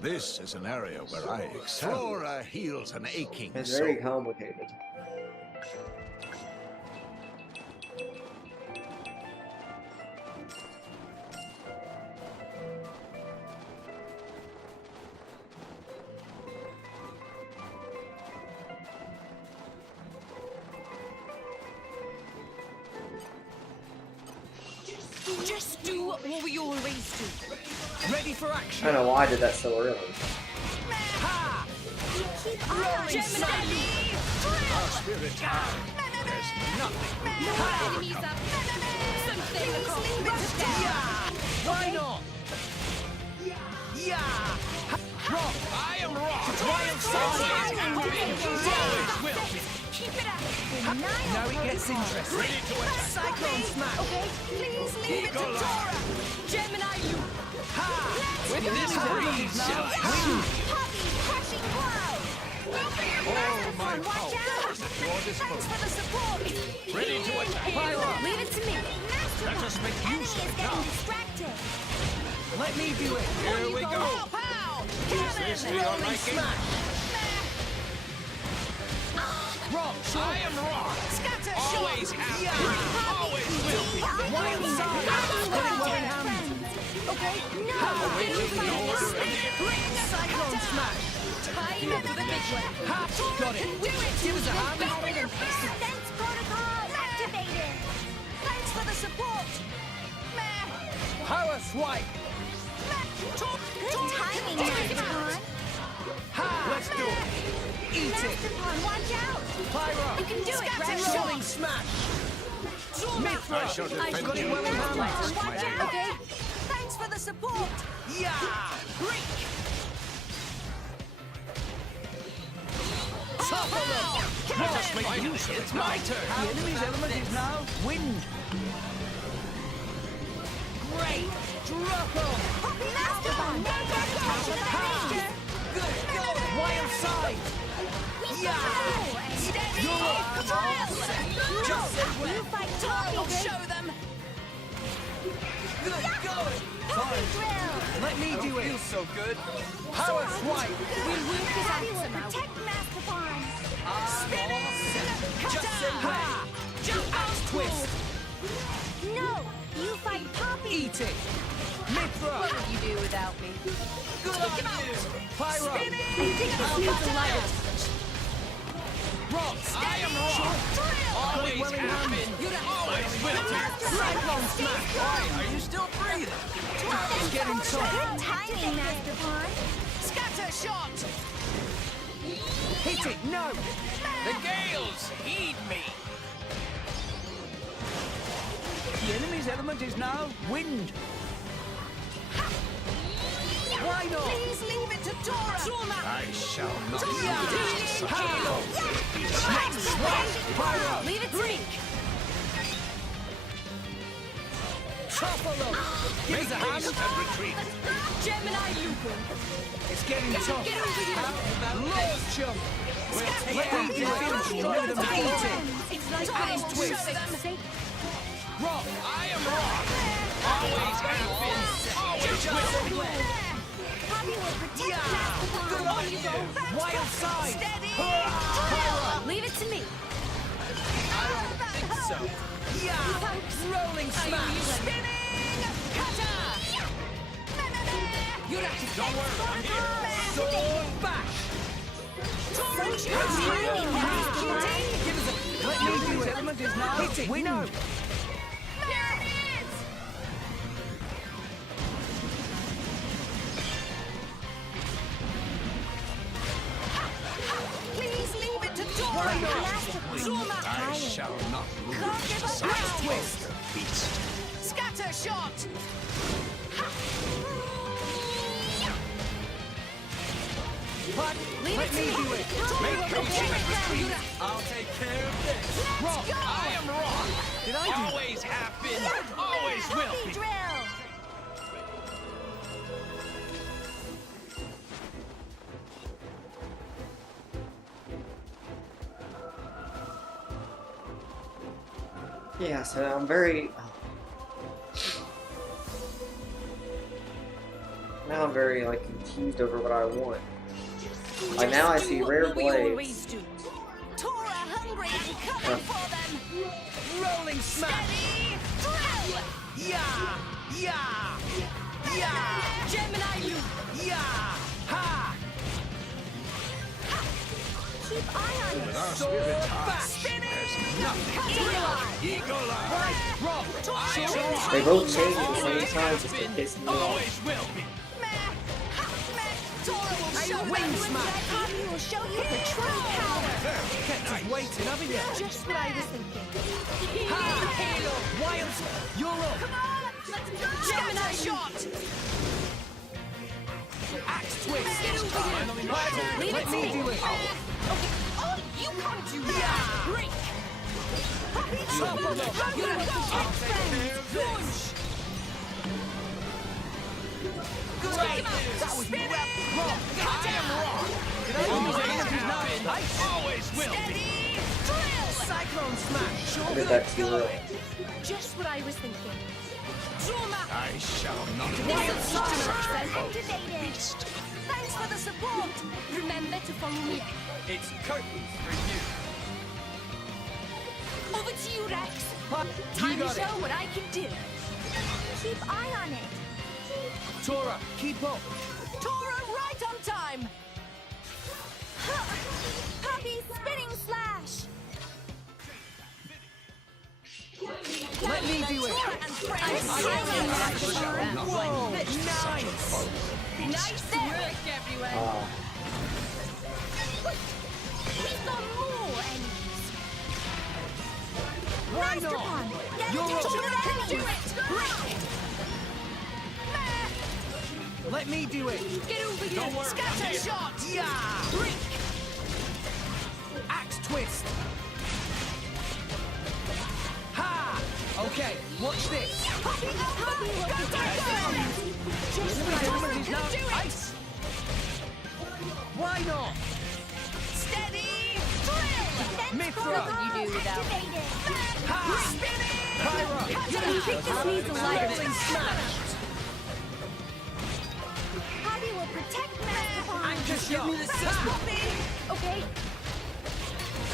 This is an area where I excel. Flora heals an aching It's soul. very complicated. Just do what we always do. Ready for I action. don't know why I did that so early. Ha! Keep Rolling smack. Our spirit. There's nothing. Enemies up. Something across. Yeah! Why not? Yeah! Rock! I am rock! Wild side! Keep it up. Now it gets interesting. Ready to attack. Cyclone smash! Okay, please leave it to Tora. Gemini, you. Ha! With this breeze! Poppy, crushing blow. Oh, my Watch power out. is at your Thanks disposal. for the support. Ready to attack. Pyro! Leave it to me. Master Let us make Enemy use is of it getting now. distracted. Let me do it! Here we go. Pow! Is this to your Rolling liking? smash! Rock! I am rock! Scatter Always shot. have been. Always will be. Wild side! Got it well in hand. Okay, no. Cyclone smash! Time for the big one. Ha! Got it! Give us a hand. Defense protocol activated. Thanks for the support. Power swipe! Good timing, Master Pawn. Ha! Let's do it! Eat it! Master Pawn, watch out. Pyro! You can do it, right? Rolling smash! Mithra! I shall defend got it you. well in hand. Watch out. Okay. Thanks for the support. Yeah! Break. Topple them! Let us make use of it. It's my turn! The enemy's element is now wind. Great! Drop them! Master Pawn, Good going! Wild side! Yeah! You're up! Just as well! You fight Tommy. I'll show them. Good going! Poppy drill. Let me do it! Feels so good! Power swipe! We'll work this out somehow. Protect Master Pawn. Just say ha! Jump out! Twist! No, you fight Poppy. Eat it! Mithra! What would you do without me? Good on you! Pyro! I think this needs a light. Rock! I am rock! Always well in hand! Always will! Cyclone smash! Why, are you still breathing? It's getting tough! Good timing, Master Pawn. Scatter shot! Hit it! No! The gales heed me! The enemy's element is now wind. Why not? Please leave it to Tora. I shall not. Pyro. Leave it to me. Topple! Here's a hand and retreat. Gemini Lupo. It's getting tough. Get over here. Lord jump. We'll take it. You feel strong with them eating. It's like Times twist. Rock. I am rock. Always have been. Always will. Happy will protect Master Good on you. Wild side. Steady. Leave it to me. I don't think so. Yeah. Rolling smash. Spinning cutter. You're at it. Don't worry. I'm here. Sword bash. Give us a... Let me do it. Element is now. Hit it. We know. There it is. Please leave it to Dora. Zuma. I shall not lose. Can't give us Smash twist. Beast. Scatter shot. But Leave let it me to do me. it. Dora Make will complete protect retreat. them. I'll take care of this. Rock. go. I am rock. Did I do always have been. Always will Happy be. drill. Yeah, so I'm very... Now I'm very, like, confused over what I want. Like, now I see rare blades. Tora hungry and coming for them. Rolling smash. Steady. Drill. Yeah. Yeah. Yeah. Gemini Lupo. Yeah. Ha. Keep eye on it. With our spirit heart, Spinning. there's nothing. Eagle eye. Right. Rock. They both change at the same time just to piss me off. Always will be. Tora will show Wing them. smash. Happy will show you her true power. Kept us waiting, haven't you? Just what I was thinking. Ha. Halo. Wild. You're up. Gemini shot. Axe twist. Get over here. Leave Let it to me me. do it. Okay. Oh, you can't do that. Break. Happy Topple. You're a protect friends. Launch. Great. That was Spinning. rock. I am rock. Always have been. Always will be. Steady. Drill. Cyclone smash. Sure I did good. that too early. Just what I was thinking. Zuma. I shall not This lose. is Activated. Beast. Thanks for the support. Remember to follow me. It's curtains for you. Over to you, Rex. What? Time You to got show it. what I can do. Keep eye on it. Tora, keep up. Tora, right on time. Happy spinning slash. Let me do it. Tora and friends. Whoa, nice. Nice work, everyone. We've got more enemies. Why not? You're up. Tora can do it. Let me do it. Get over here. Don't worry, I'm Scatter here. shot. Yeah. Break. Axe twist. Ha! Okay, watch this. Happy will protect friends. Just what I was He's now thinking. Do it. ice. Why not? Steady. Drill. Mithra. You do without. Ha! Spinning. Pyra. I think this needs a lighter. Rolling smash. Happy will protect Master Pond. Anchor shot. Give me the Ha! Okay.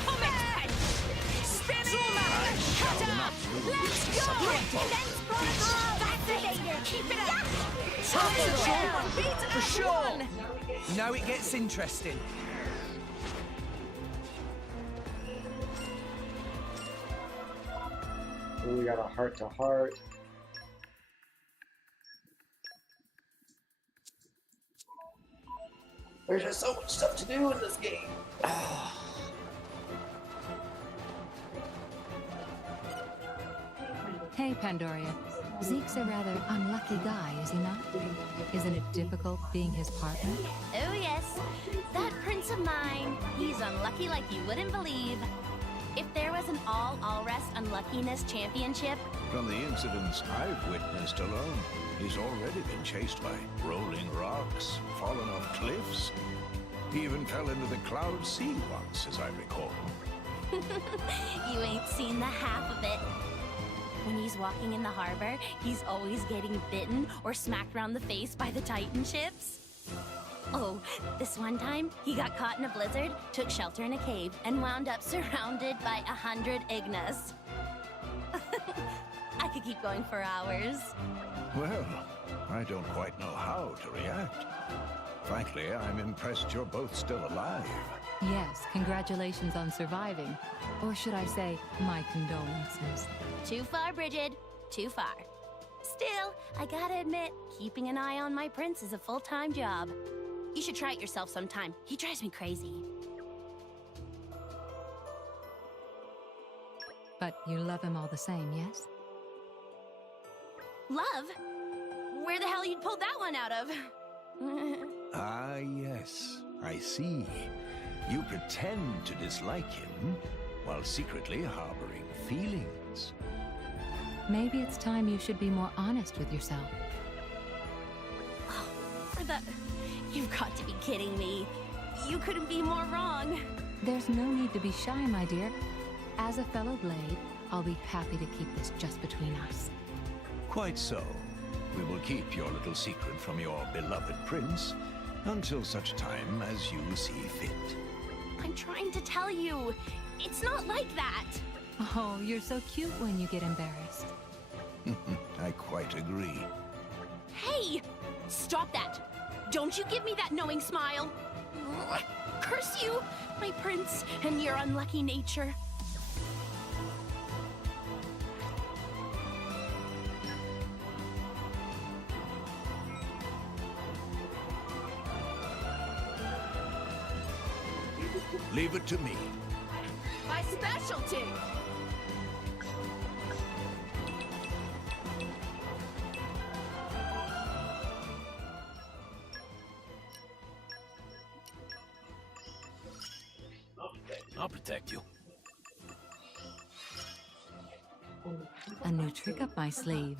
Comet punch. Spinning. Cutter. Let's go. Defense protocol. Activated. Keep it up. For sure. Now it gets interesting. Ooh, we got a heart to heart. There's just so much stuff to do in this game. Hey, Pandoria. Zeke's a rather unlucky guy, is he not? Isn't it difficult being his partner? Oh, yes. That prince of mine, he's unlucky like you wouldn't believe. If there was an all-rest unluckiness championship, From the incidents I've witnessed alone, he's already been chased by rolling rocks, fallen off cliffs. He even fell into the Cloud Sea once, as I recall. You ain't seen the half of it. When he's walking in the harbor, he's always getting bitten or smacked around the face by the Titan ships. Oh, this one time, he got caught in a blizzard, took shelter in a cave, and wound up surrounded by 100 Ignas. I could keep going for hours. Well, I don't quite know how to react. Frankly, I'm impressed you're both still alive. Yes, congratulations on surviving. Or should I say, my condolences. Too far, Bridget. Too far. Still, I gotta admit, keeping an eye on my prince is a full-time job. You should try it yourself sometime. He drives me crazy. But you love him all the same, yes? Love? Where the hell you pulled that one out of? Ah, yes. I see. You pretend to dislike him, while secretly harboring feelings. Maybe it's time you should be more honest with yourself. For the... You've got to be kidding me. You couldn't be more wrong. There's no need to be shy, my dear. As a fellow Blade, I'll be happy to keep this just between us. Quite so. We will keep your little secret from your beloved prince until such time as you see fit. I'm trying to tell you. It's not like that. Oh, you're so cute when you get embarrassed. I quite agree. Hey! Stop that! Don't you give me that knowing smile! Curse you, my prince, and your unlucky nature. Leave it to me. My specialty! I'll protect you. A new trick up my sleeve.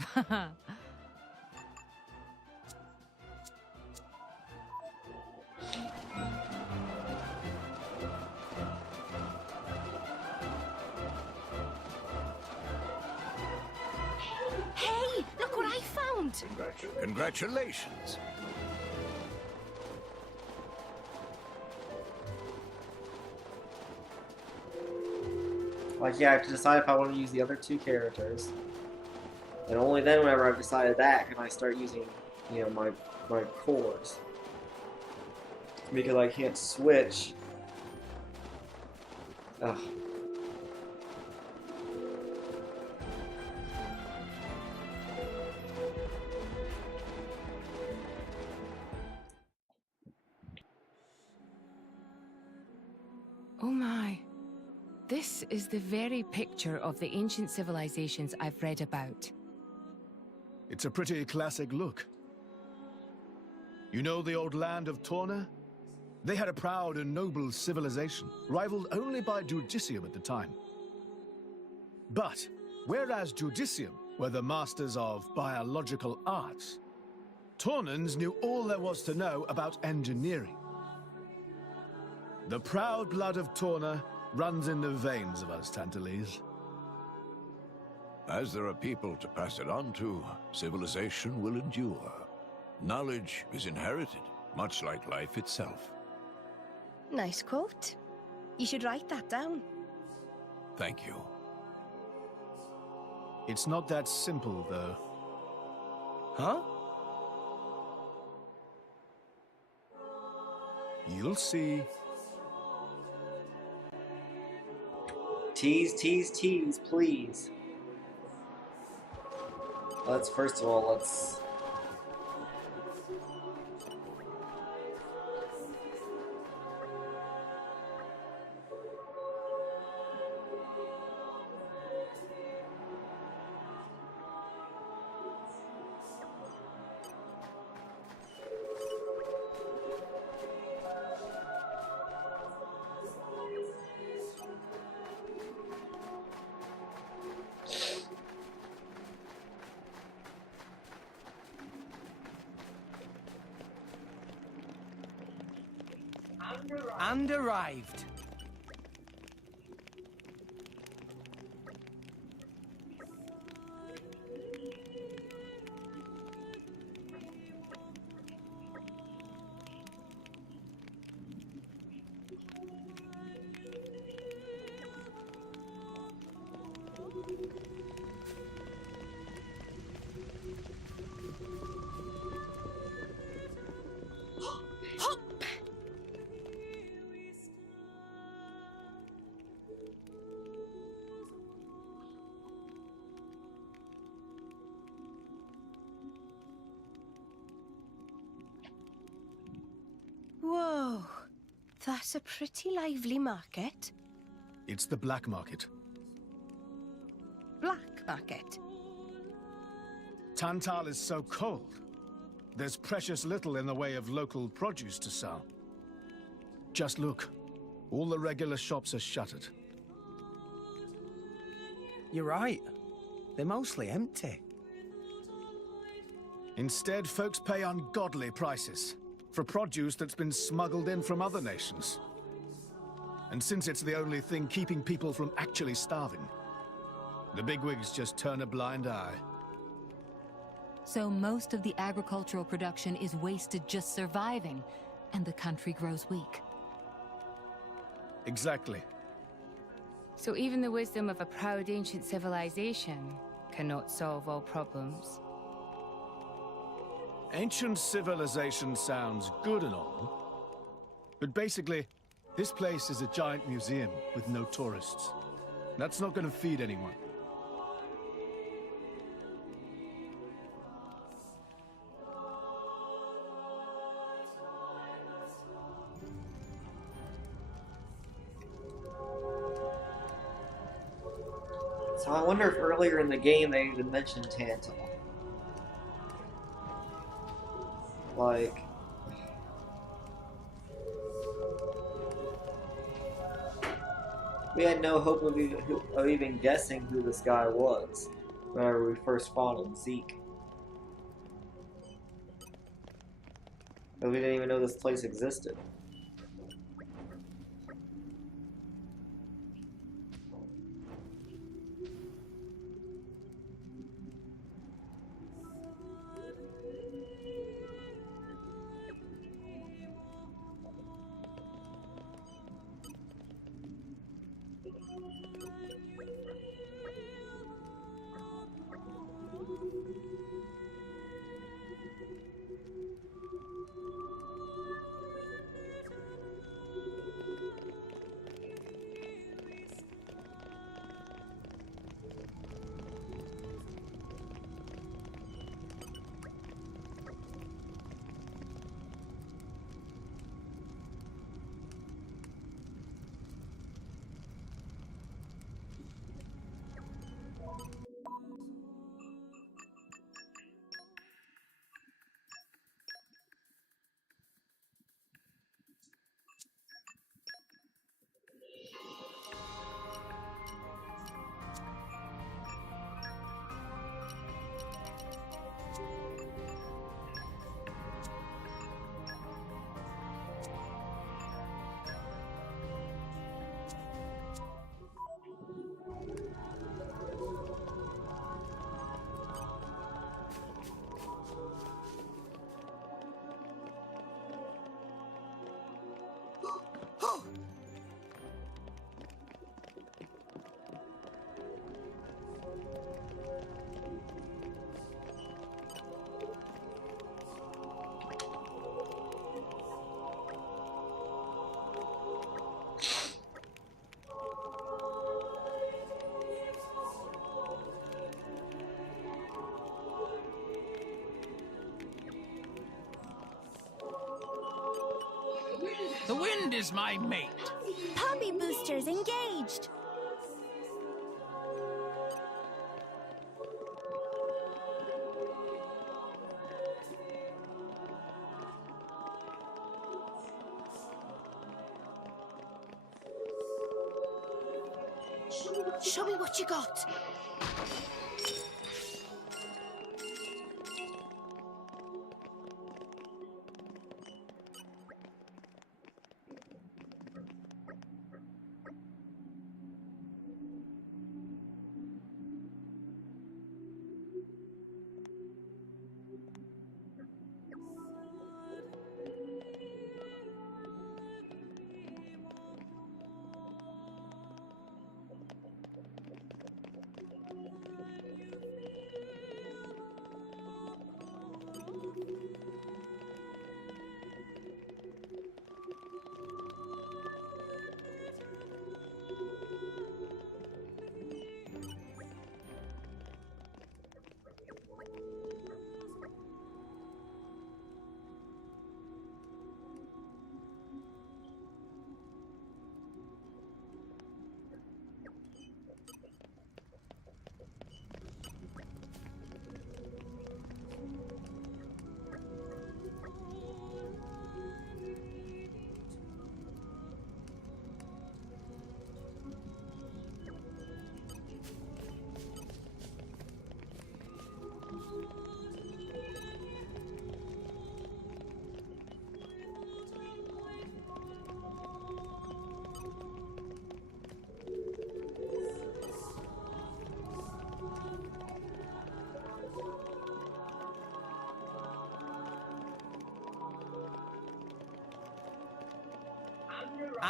Hey, look what I found! Congratulations. Like, yeah, I have to decide if I want to use the other two characters. And only then, whenever I've decided that, can I start using, you know, my cores. Because I can't switch. Ugh. Oh my. This is the very picture of the ancient civilizations I've read about. It's a pretty classic look. You know the old land of Torna? They had a proud and noble civilization, rivaled only by Judicium at the time. But, whereas Judicium were the masters of biological arts, Tornans knew all there was to know about engineering. The proud blood of Torna runs in the veins of us Tantalese. As there are people to pass it on to, civilization will endure. Knowledge is inherited, much like life itself. Nice quote. You should write that down. Thank you. It's not that simple, though. Huh? You'll see. Tease, tease, tease, please. Let's first of all, let's... And arrived. Whoa, that's a pretty lively market. It's the black market. Black market? Tantal is so cold. There's precious little in the way of local produce to sell. Just look. All the regular shops are shuttered. You're right. They're mostly empty. Instead, folks pay ungodly prices for produce that's been smuggled in from other nations. And since it's the only thing keeping people from actually starving, the bigwigs just turn a blind eye. So most of the agricultural production is wasted just surviving, and the country grows weak. Exactly. So even the wisdom of a proud ancient civilization cannot solve all problems. Ancient civilization sounds good and all, but basically, this place is a giant museum with no tourists. That's not going to feed anyone. So I wonder if earlier in the game they even mentioned Tantal. Like... we had no hope of even guessing who this guy was whenever we first fought him, Zeke. But we didn't even know this place existed. The wind is my mate. Poppy boosters engaged. Show me what you got.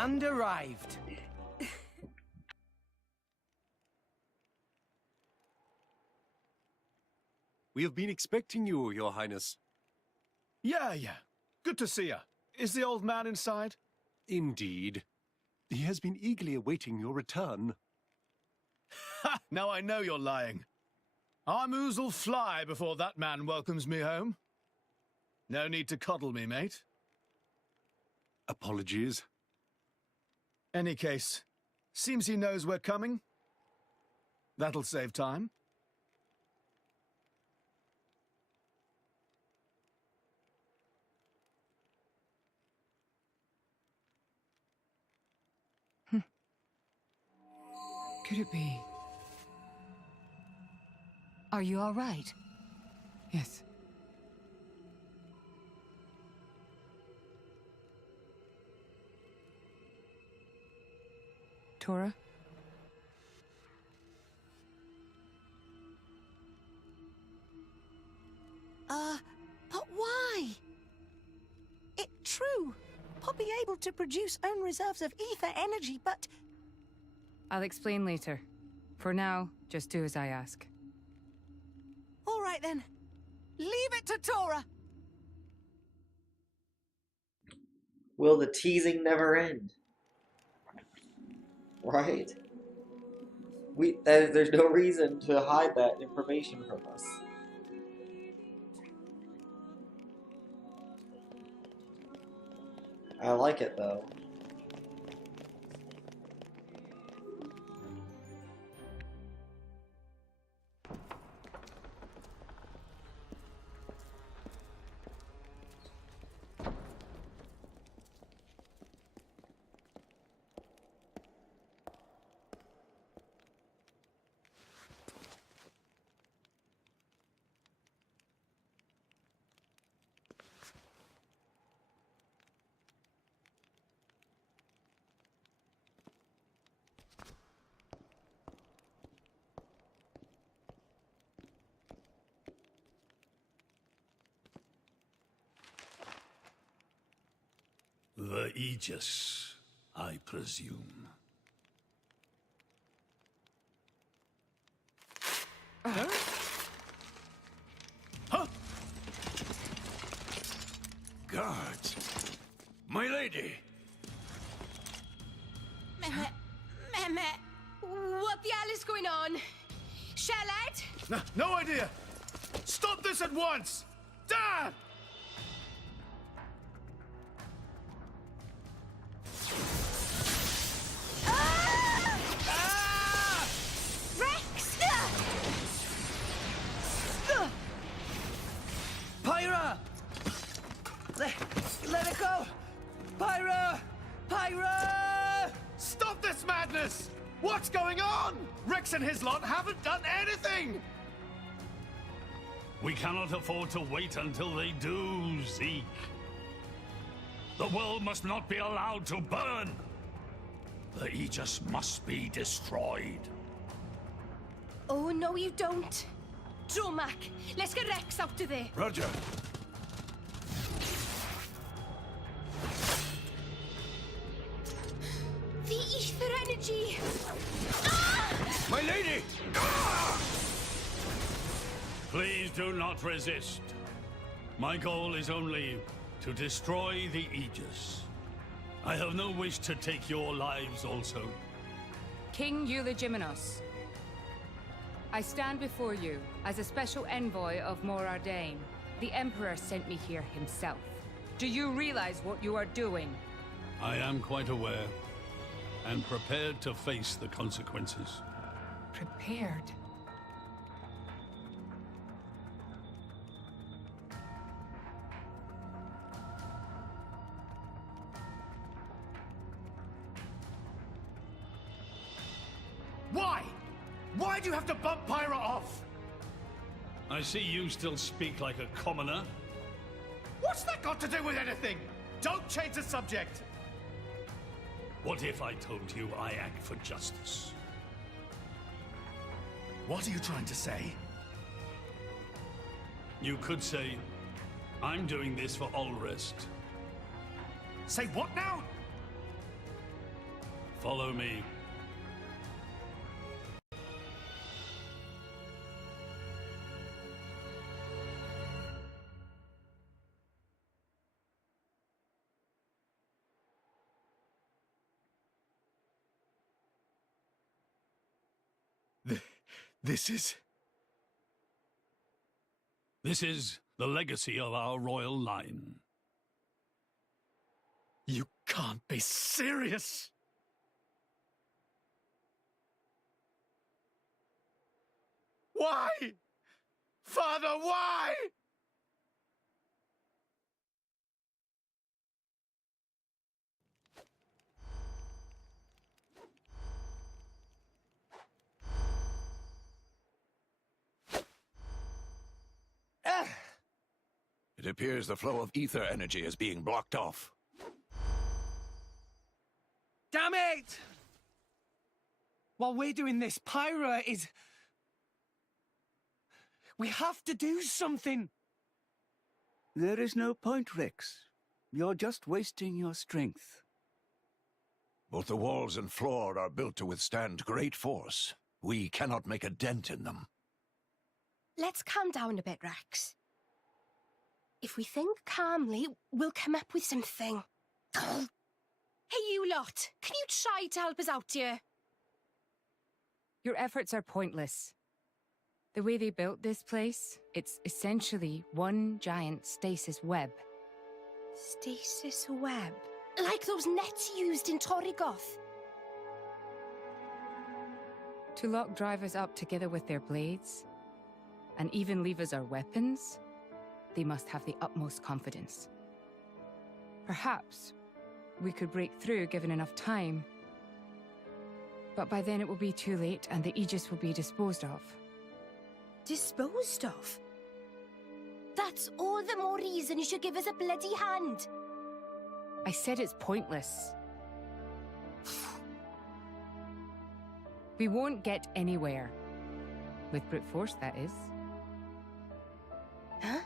And arrived. We have been expecting you, Your Highness. Yeah. Good to see you. Is the old man inside? Indeed. He has been eagerly awaiting your return. Ha! Now I know you're lying. Our moos'll fly before that man welcomes me home. No need to coddle me, mate. Apologies. Any case, seems he knows we're coming. That'll save time. Could it be? Are you all right? Yes. Tora? But why? It's true. Poppy able to produce own reserves of ether energy, but... I'll explain later. For now, just do as I ask. All right then. Leave it to Tora. Will the teasing never end? Right? There's no reason to hide that information from us. I like it though. The Aegis, I presume. Guards! My lady! Mehmet, what the hell is going on? Charlotte? No idea! Stop this at once! Dad! Rex! Pyra! Let it go! Pyra! Pyra! Stop this madness! What's going on? Rex and his lot haven't done anything! We cannot afford to wait until they do, Zeke. The world must not be allowed to burn. The Aegis must be destroyed. Oh, no you don't. Dromac, let's get Rex out of there. Roger. The ether energy! My lady! Please do not resist. My goal is only to destroy the Aegis. I have no wish to take your lives also. King Eulogimenos, I stand before you as a special envoy of Morardain. The Emperor sent me here himself. Do you realize what you are doing? I am quite aware, and prepared to face the consequences. Prepared? Why? Why do you have to bump Pyra off? I see you still speak like a commoner. What's that got to do with anything? Don't change the subject. What if I told you I act for justice? What are you trying to say? You could say, I'm doing this for Ulrist. Say what now? Follow me. This is... This is the legacy of our royal line. You can't be serious! Why? Father, why? It appears the flow of ether energy is being blocked off. Damn it! While we're doing this, Pyra is... We have to do something! There is no point, Rex. You're just wasting your strength. Both the walls and floor are built to withstand great force. We cannot make a dent in them. Let's calm down a bit, Rex. If we think calmly, we'll come up with something. Hey, you lot! Can you try to help us out here? Your efforts are pointless. The way they built this place, it's essentially one giant stasis web. Stasis web? Like those nets used in Torrigoth? To lock drivers up together with their blades, and even leave us our weapons, they must have the utmost confidence. Perhaps we could break through given enough time. But by then it will be too late and the Aegis will be disposed of. Disposed of? That's all the more reason you should give us a bloody hand. I said it's pointless. We won't get anywhere. With brute force, that is. Huh?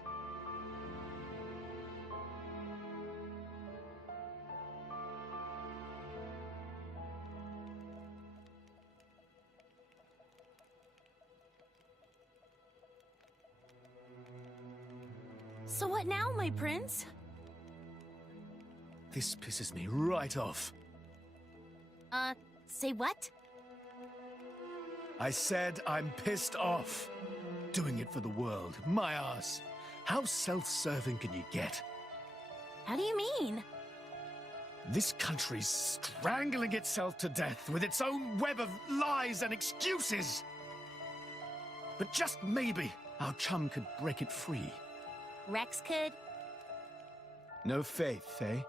So what now, my prince? This pisses me right off. Say what? I said I'm pissed off. Doing it for the world, my ass. How self-serving can you get? How do you mean? This country's strangling itself to death with its own web of lies and excuses. But just maybe our chum could break it free. Rex could? No faith, eh?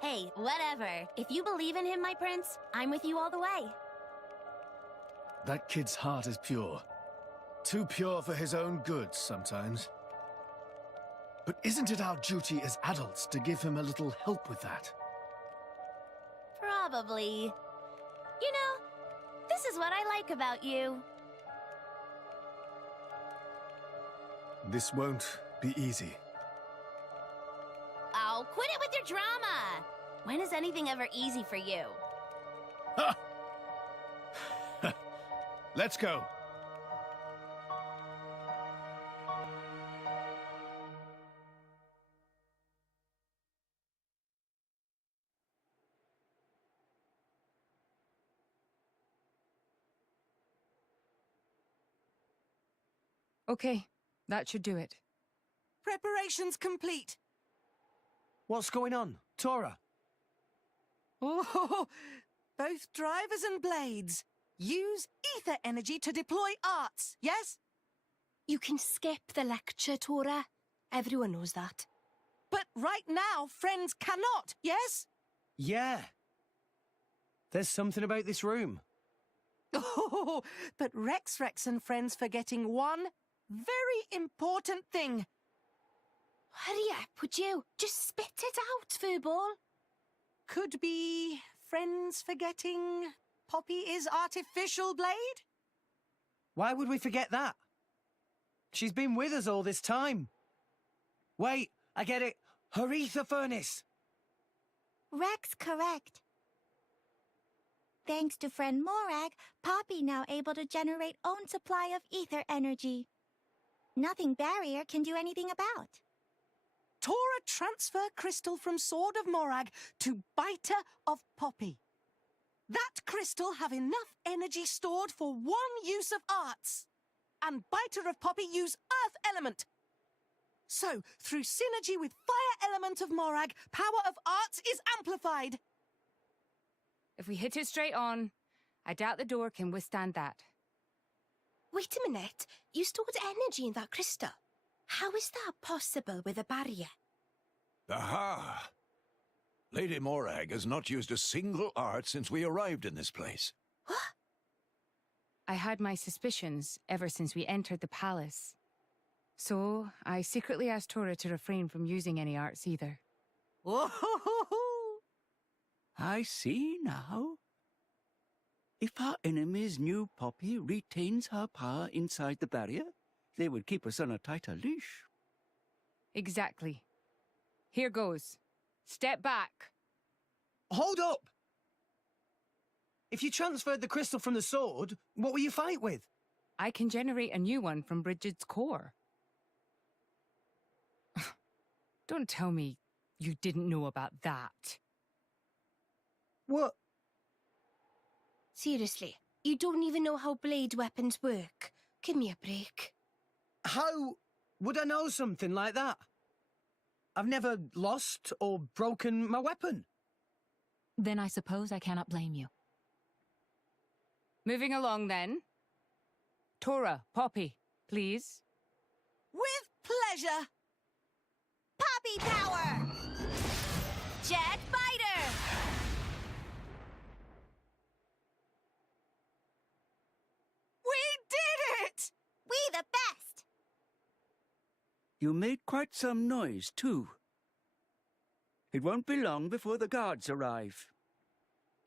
Hey, whatever. If you believe in him, my prince, I'm with you all the way. That kid's heart is pure. Too pure for his own good sometimes. But isn't it our duty as adults to give him a little help with that? Probably. You know, this is what I like about you. This won't be easy. Oh, quit it with your drama! When is anything ever easy for you? Ha! Let's go. Okay, that should do it. Preparations complete. What's going on, Tora? Oh, both drivers and blades. Use ether energy to deploy arts, yes? You can skip the lecture, Tora. Everyone knows that. But right now, friends cannot, yes? Yeah. There's something about this room. Oh, but Rex and friends forgetting one very important thing. Hurry up, would you? Just spit it out, Furball. Could be friends forgetting Poppy is artificial blade? Why would we forget that? She's been with us all this time. Wait, I get it. Her ether furnace. Rex correct. thanks to friend Morag, Poppy now able to generate own supply of ether energy. Nothing Barrier can do anything about. Tora transfer crystal from Sword of Morag to Biter of Poppy. That crystal have enough energy stored for one use of arts. And Biter of Poppy use Earth Element. So, through synergy with Fire Element of Morag, power of arts is amplified. If we hit it straight on, I doubt the door can withstand that. Wait a minute. You stored energy in that crystal. How is that possible with a barrier? Aha! Lady Morag has not used a single art since we arrived in this place. What? I had my suspicions ever since we entered the palace. So, I secretly asked Tora to refrain from using any arts either. I see now. If our enemies knew Poppy retains her power inside the barrier, they would keep us on a tighter leash. Exactly. Here goes. Step back. Hold up! If you transferred the crystal from the sword, what will you fight with? I can generate a new one from Bridget's core. Don't tell me you didn't know about that. What? Seriously, you don't even know how blade weapons work. Give me a break. How would I know something like that? I've never lost or broken my weapon. Then I suppose I cannot blame you. Moving along then. Tora, Poppy, please. With pleasure! Poppy power! Jet Biter! We did it! We the best! You made quite some noise, too. It won't be long before the guards arrive.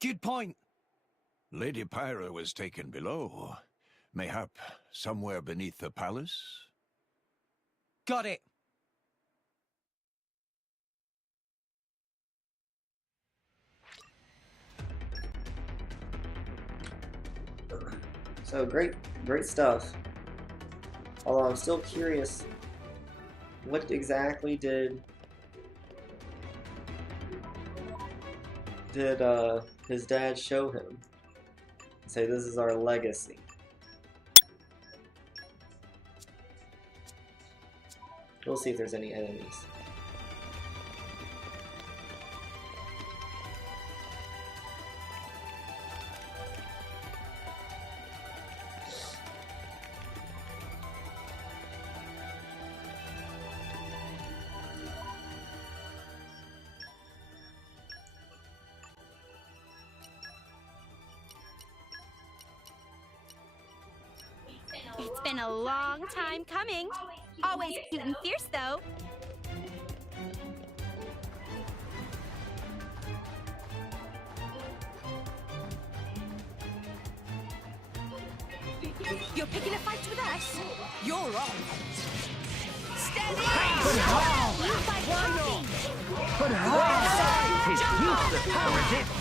Good point. Lady Pyra was taken below. Mayhap somewhere beneath the palace? Got it. So great stuff. Although I'm still curious, what exactly did his dad show him? Say this is our legacy. We'll see if there's any enemies. It's been a long time coming. Always cute and fierce, though. You're picking a fight with us? You're on. Steady! But how? You fight Poppy! But how? It's useless to resist.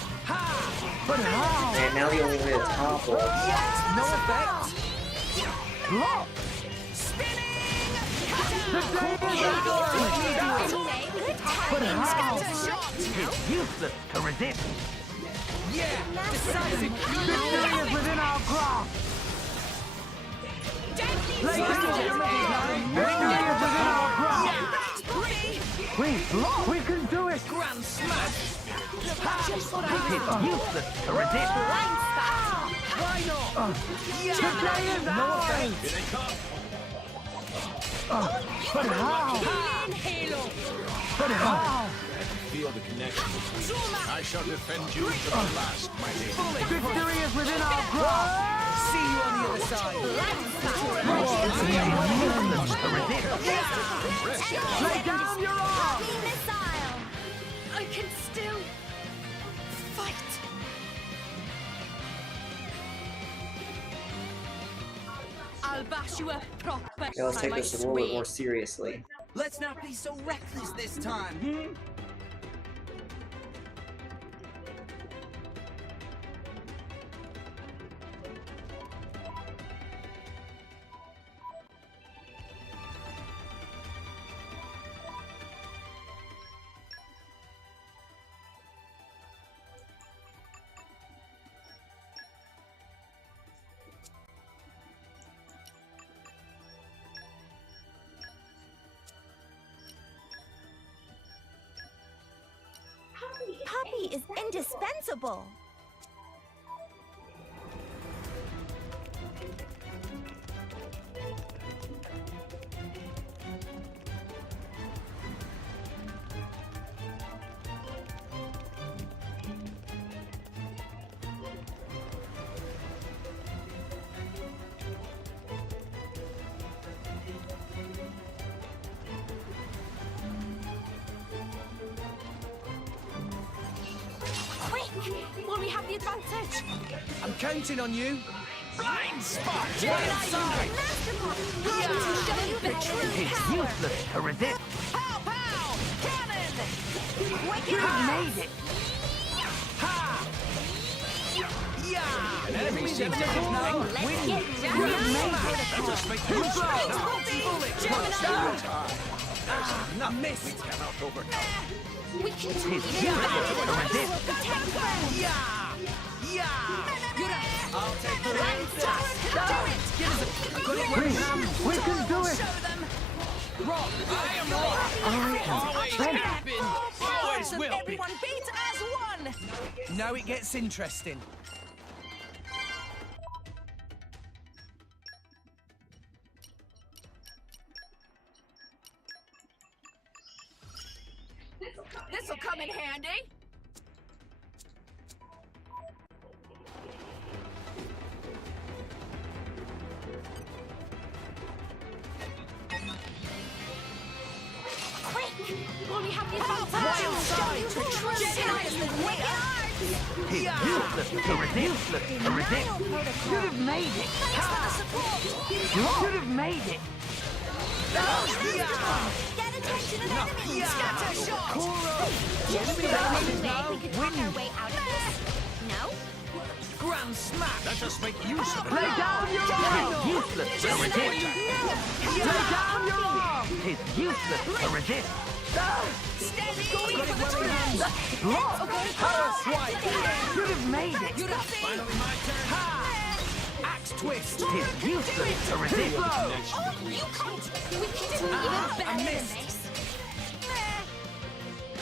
But how? And now the only way to topple. Yes, no effect. Look! Spinning! The day is over! But how? Scatter It's useless to resist. Yeah, decisive. Victory is within our grasp. Ladies and gentlemen, victory is within our grasp. Please, look, we can do it. Grand smash. It's useless to resist. Why not? The day is ours. Here they come. But how? Halo! But how? Feel the connection. I shall defend you to the last, my lady. Victory is within our grasp. See you on the other side. Lay down your arms. Missile! I can still fight. I'll bash you up proper. Okay, let's take time, I this a little bit swear. more seriously. Let's not be so reckless this time, is indispensable. Will we have the advantage? I'm counting on you. Blind spot! It's useless to resist. Pow, pow! Cannon! You have made it. Ha! Yeah! An enemy seems to Let's now. get down. You have made it. That just makes Two you blows. I missed. We cannot overcome. We can It's do useless to resist. Yeah! Yeah! I'll take the Let's do it! Give us a... Got it We can do it. Show them! Rock! I am Rock! Always have been. Always So will be. everyone beat as one! Now it gets interesting. This'll come in handy! Will we have the advantage? It's useless to resist. Useless to resist. Should have made it. You should have made it. Get attention of enemies! Scatter shot! We could talk our way out of this. No? Grand smash! Let us make use of it. Lay down your arm. It's useless to resist. Lay down your arm. It's useless to resist. Steady! Going for the turn! Block. Power swipe! Should have made it. Finally my turn! Ha! Axe twist! It's useless to resist. Oh, you can't! We can do even better than this!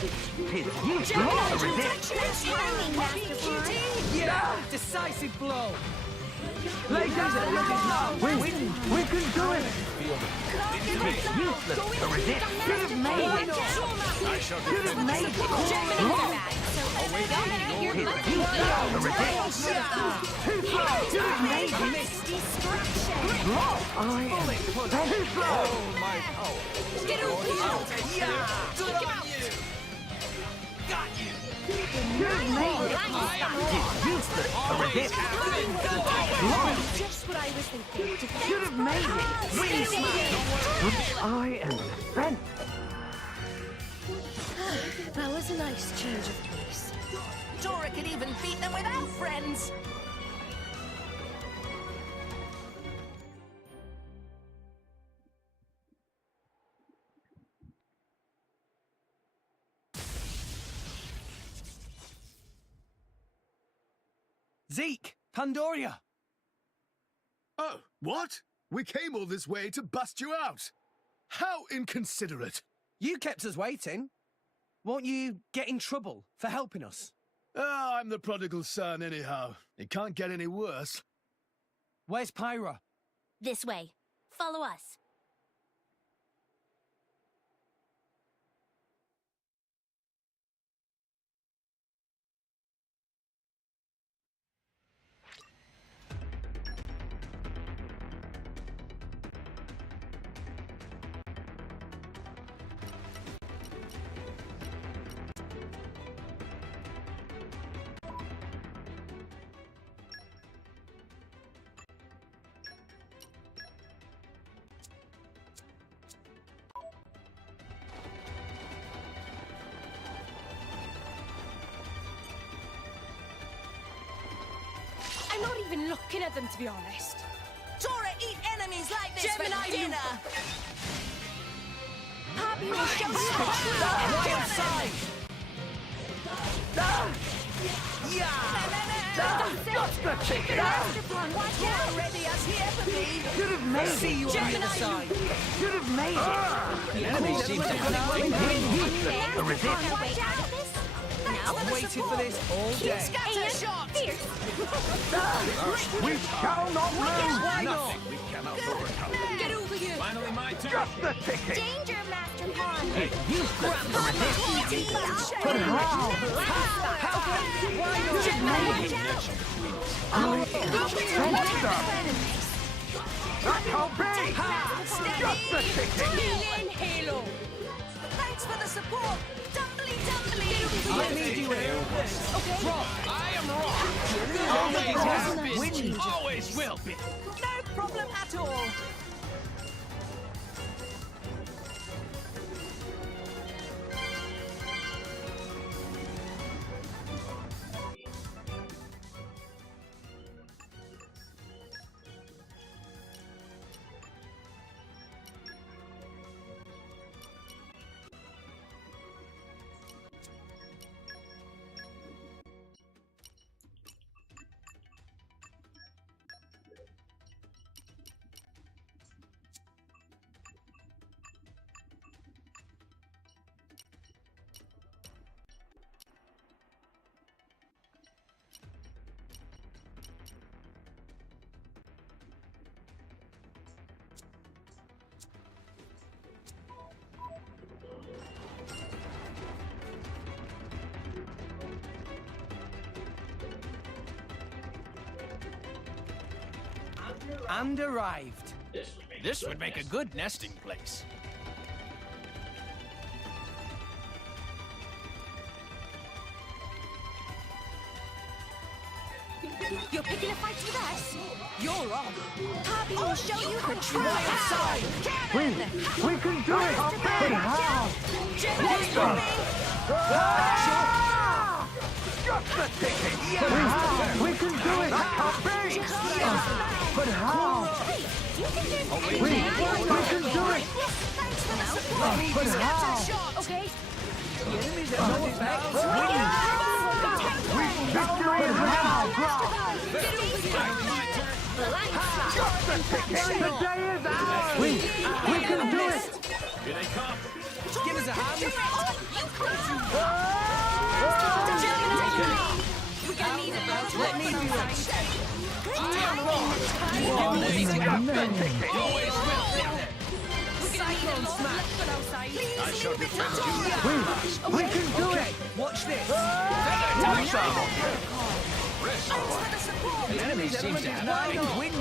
It's useless to resist. Good timing, Master Fun. Yeah! Decisive blow! Lay down. We can do it. It's useless to resist. Should have made it. I shall Should have made it. Block. It's useless to resist. Too slow. Should have made it. Block. Too slow. Oh my power! Get her Yeah! Good on you! Got you! Should have made it. It's useless to resist. Block. Just what I was thinking. Should have made it. Wing smash! I am spent. That was a nice change of pace. Dora could even beat them without friends! Zeke! Pandoria! Oh, what? We came all this way to bust you out. How inconsiderate. You kept us waiting. Won't you get in trouble for helping us? Ah, I'm the prodigal son anyhow. It can't get any worse. Where's Pyra? This way. Follow us. I'm not even looking at them, to be honest. Dora eat enemies like this Gemini, for dinner! Poppy will show you the truth. Right side! That's the chicken. Master Fun, watch out! Already us here for me! Should have made it. See you on the other side! Should have made it. The enemy seems to have It's useless to resist. Watch out of this. now. I've waited for this all day. Scatter shot! We shall not lose! Why not? Nothing we cannot overcome. Get over here! Finally my turn. Just the ticket! Danger, Master Pawn! Useless to resist! But how? That can't be! Just the ticket! Healing Halo! Thanks for the support! Dumbly, dumbly! I need you here. Okay. I am wrong. Always has been. Always will be. No problem at all! And arrived. This would make a good nesting place. You're picking a fight with us? You're on! Poppy will show you her true Right power! side! We can do it! But how? Just the ticket! But how? We can do it! That can't be! But how? We can do it! But how? Okay. Victory is now! Just the ticket! The day is ours! We can do it! Here they come. Give us a hand. We're gonna need a boat. Let me do it. Always will be. Cyclone smash. I shall defend you. We can do it! Watch this. The enemy seems to have big win.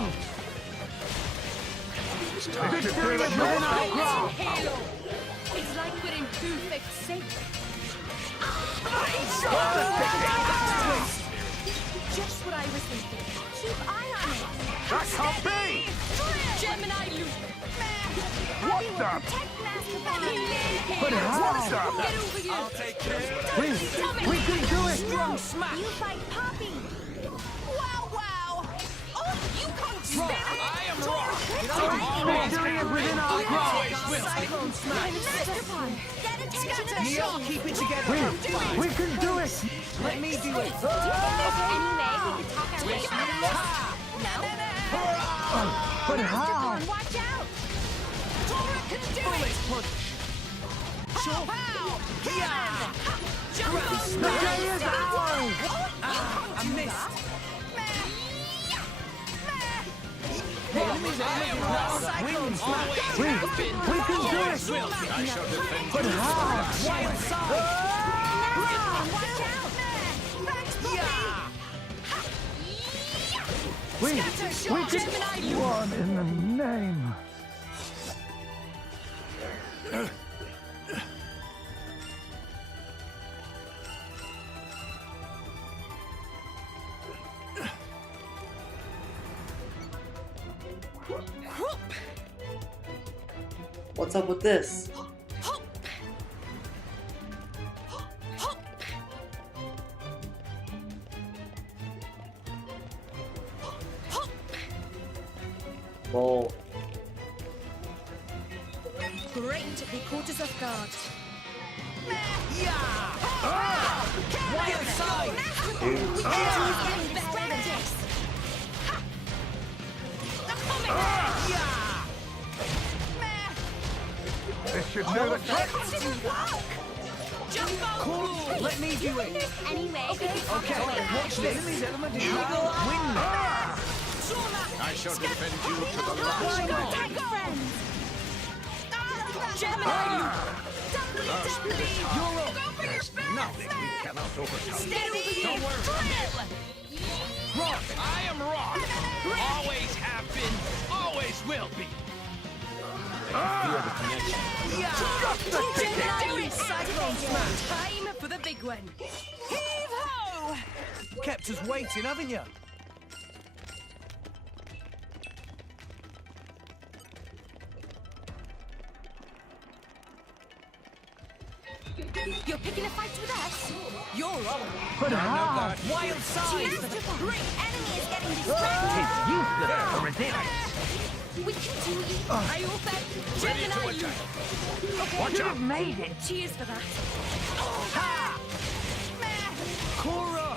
Victory is within our grasp! Halo. It's like we're in perfect sync. Just what I was thinking. Keep eye on it! That can't be! Gemini loop. What the? Protect Master Pawn! But how? Get over here. I'll take care. We can do it! Strong smack. You fight Poppy! Wow, wow. Oh, you can't stand it. I am wrong. Victory is within our grasp! Cyclone smash. Master Pawn! Get attention to the Neil, keep it together. We can do it! Let me do it. Any way we could talk our way out of this? No? But how? Watch out! Tora can do it. Pow, pow. Jump on. The day is ours! I missed. Cyclone smash. We can do it! I shall defend But you. how? Wild side. Watch out! Thanks, Poppy! We can... One in the name... What's up with this? Roll. Great, they caught us off guard. Wild side. This should do the trick! Cool. Let me do it. Anyway, Okay, watch this. Enemy's element is now wind. I shall defend you to the last man. First be the time. There's nothing we cannot overcome. Don't worry. Rock! I am Rock! Always have been, always will be. Feel the connection. Time for the big one. Heave ho! Kept us waiting, haven't you? You're picking a fight with us? You're on. But how? Wild Cheers side! to the great enemy is getting It's distracted. useless to resist. We can do it. I open. Ready to Gemini. attack. Okay. Watch out. Made it. Cheers for that. Ha! Cora!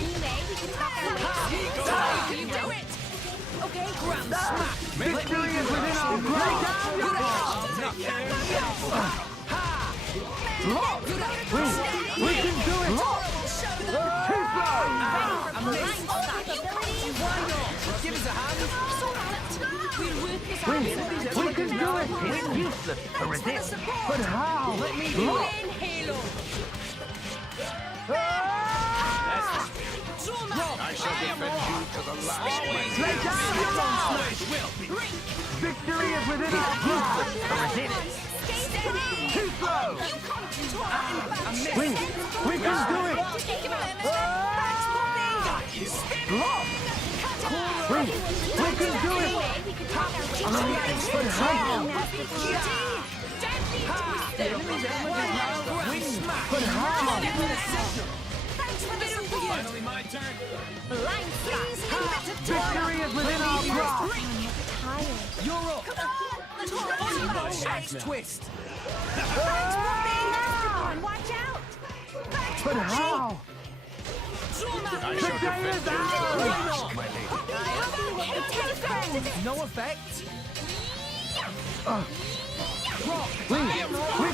anyway, we can talk our way. You do it. Okay. Grand Victory is within our grasp. Look! We can do it! Too slow! Give us a hand. We can do it! It's useless to resist. But how? Let me do Look! it. Halo. I shall defend you to the last man. Lay down your arms! Always will be. Victory is within our grasp. To resist. Too slow! We can do it! Look! We can do it! But how? But how? Finally my turn. Victory is within our grasp! You're up. Axe twist. Watch out! But how? I The shall day defend is you to ours! the last, my lady. No effect. We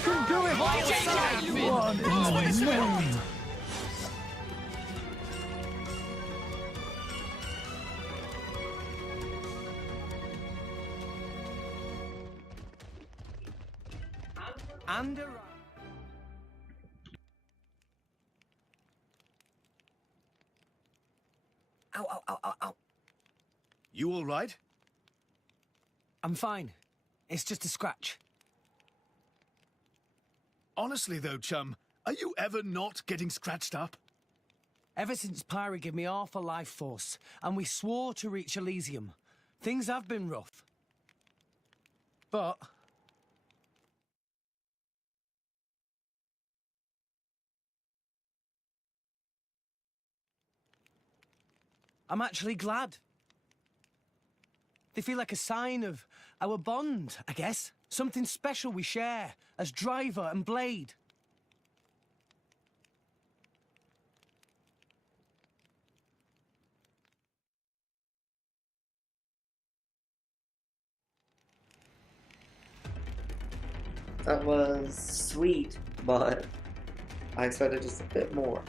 can do it! One in the name! And a Ow, ow, ow, ow, ow. You all right? I'm fine. It's just a scratch. Honestly, though, chum, are you ever not getting scratched up? Ever since Pyra gave me half a life force, and we swore to reach Elysium, things have been rough. But I'm actually glad. They feel like a sign of our bond, I guess. Something special we share as driver and blade. That was sweet, but I expected just a bit more.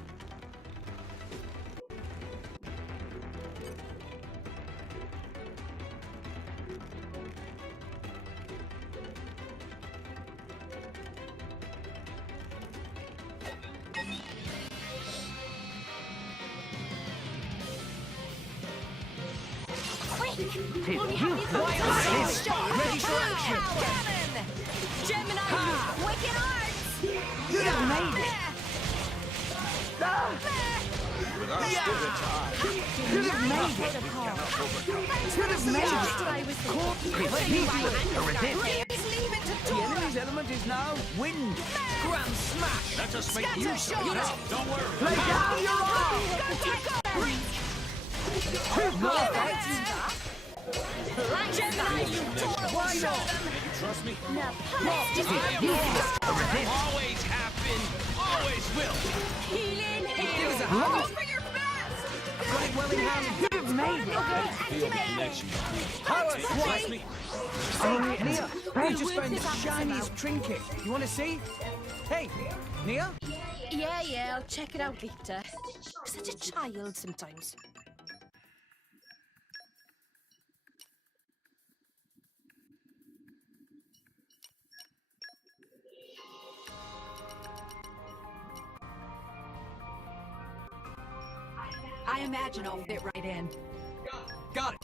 Ready for action. Gemini, wicked arts. You have made it! Without spirit's eye, You have made it! we cannot overcome. You have made it! To resist. The enemy's element is now wind. Grand smash! Let us make use of it. Don't worry. Lay down your arms! No effect. Gemini, you Why not? You trust me? No. I am Rock. Always have been, always will. Healing, Give us a healing. hand. For your best. I've got it well in hand. You've made it. Feel the connection. Power Trust me. Hey, Nia, I just found the shiniest trinket. You want to see? Hey, Nia? Yeah, I'll check it out later. Such a child sometimes. I imagine I'll fit right in. Got it.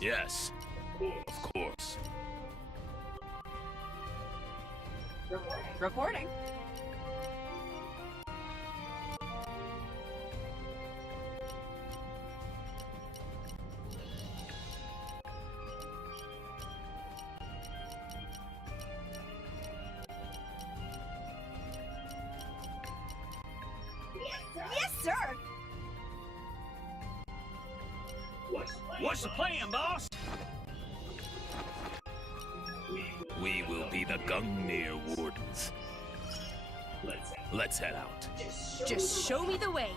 Yes. Of course. Reporting. Yes, sir. What's the plan, boss? We will be the Gungnir Wardens. Let's head out. Just show me the way.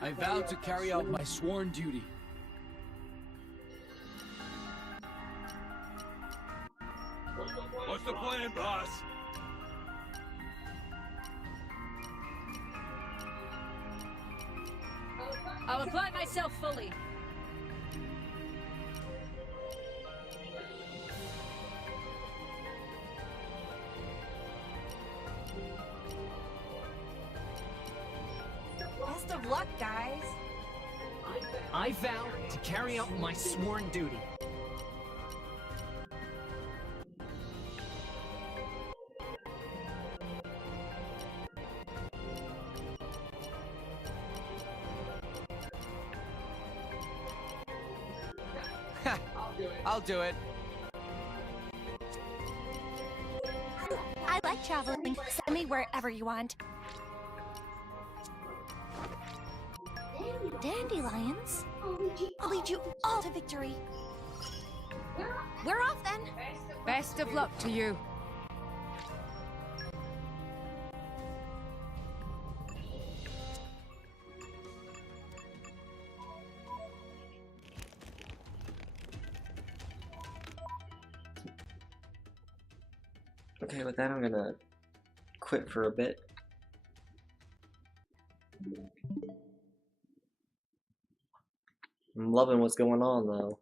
I vowed to carry out my sworn duty. What's the plan, boss? I'll apply myself fully. Best of luck, guys. I vow to carry out my sworn duty. I'll do it. I like traveling. Send me wherever you want. Dandelions? I'll lead you all to victory. We're off then. Best of luck to you. Okay, with that I'm gonna quit for a bit. I'm loving what's going on though.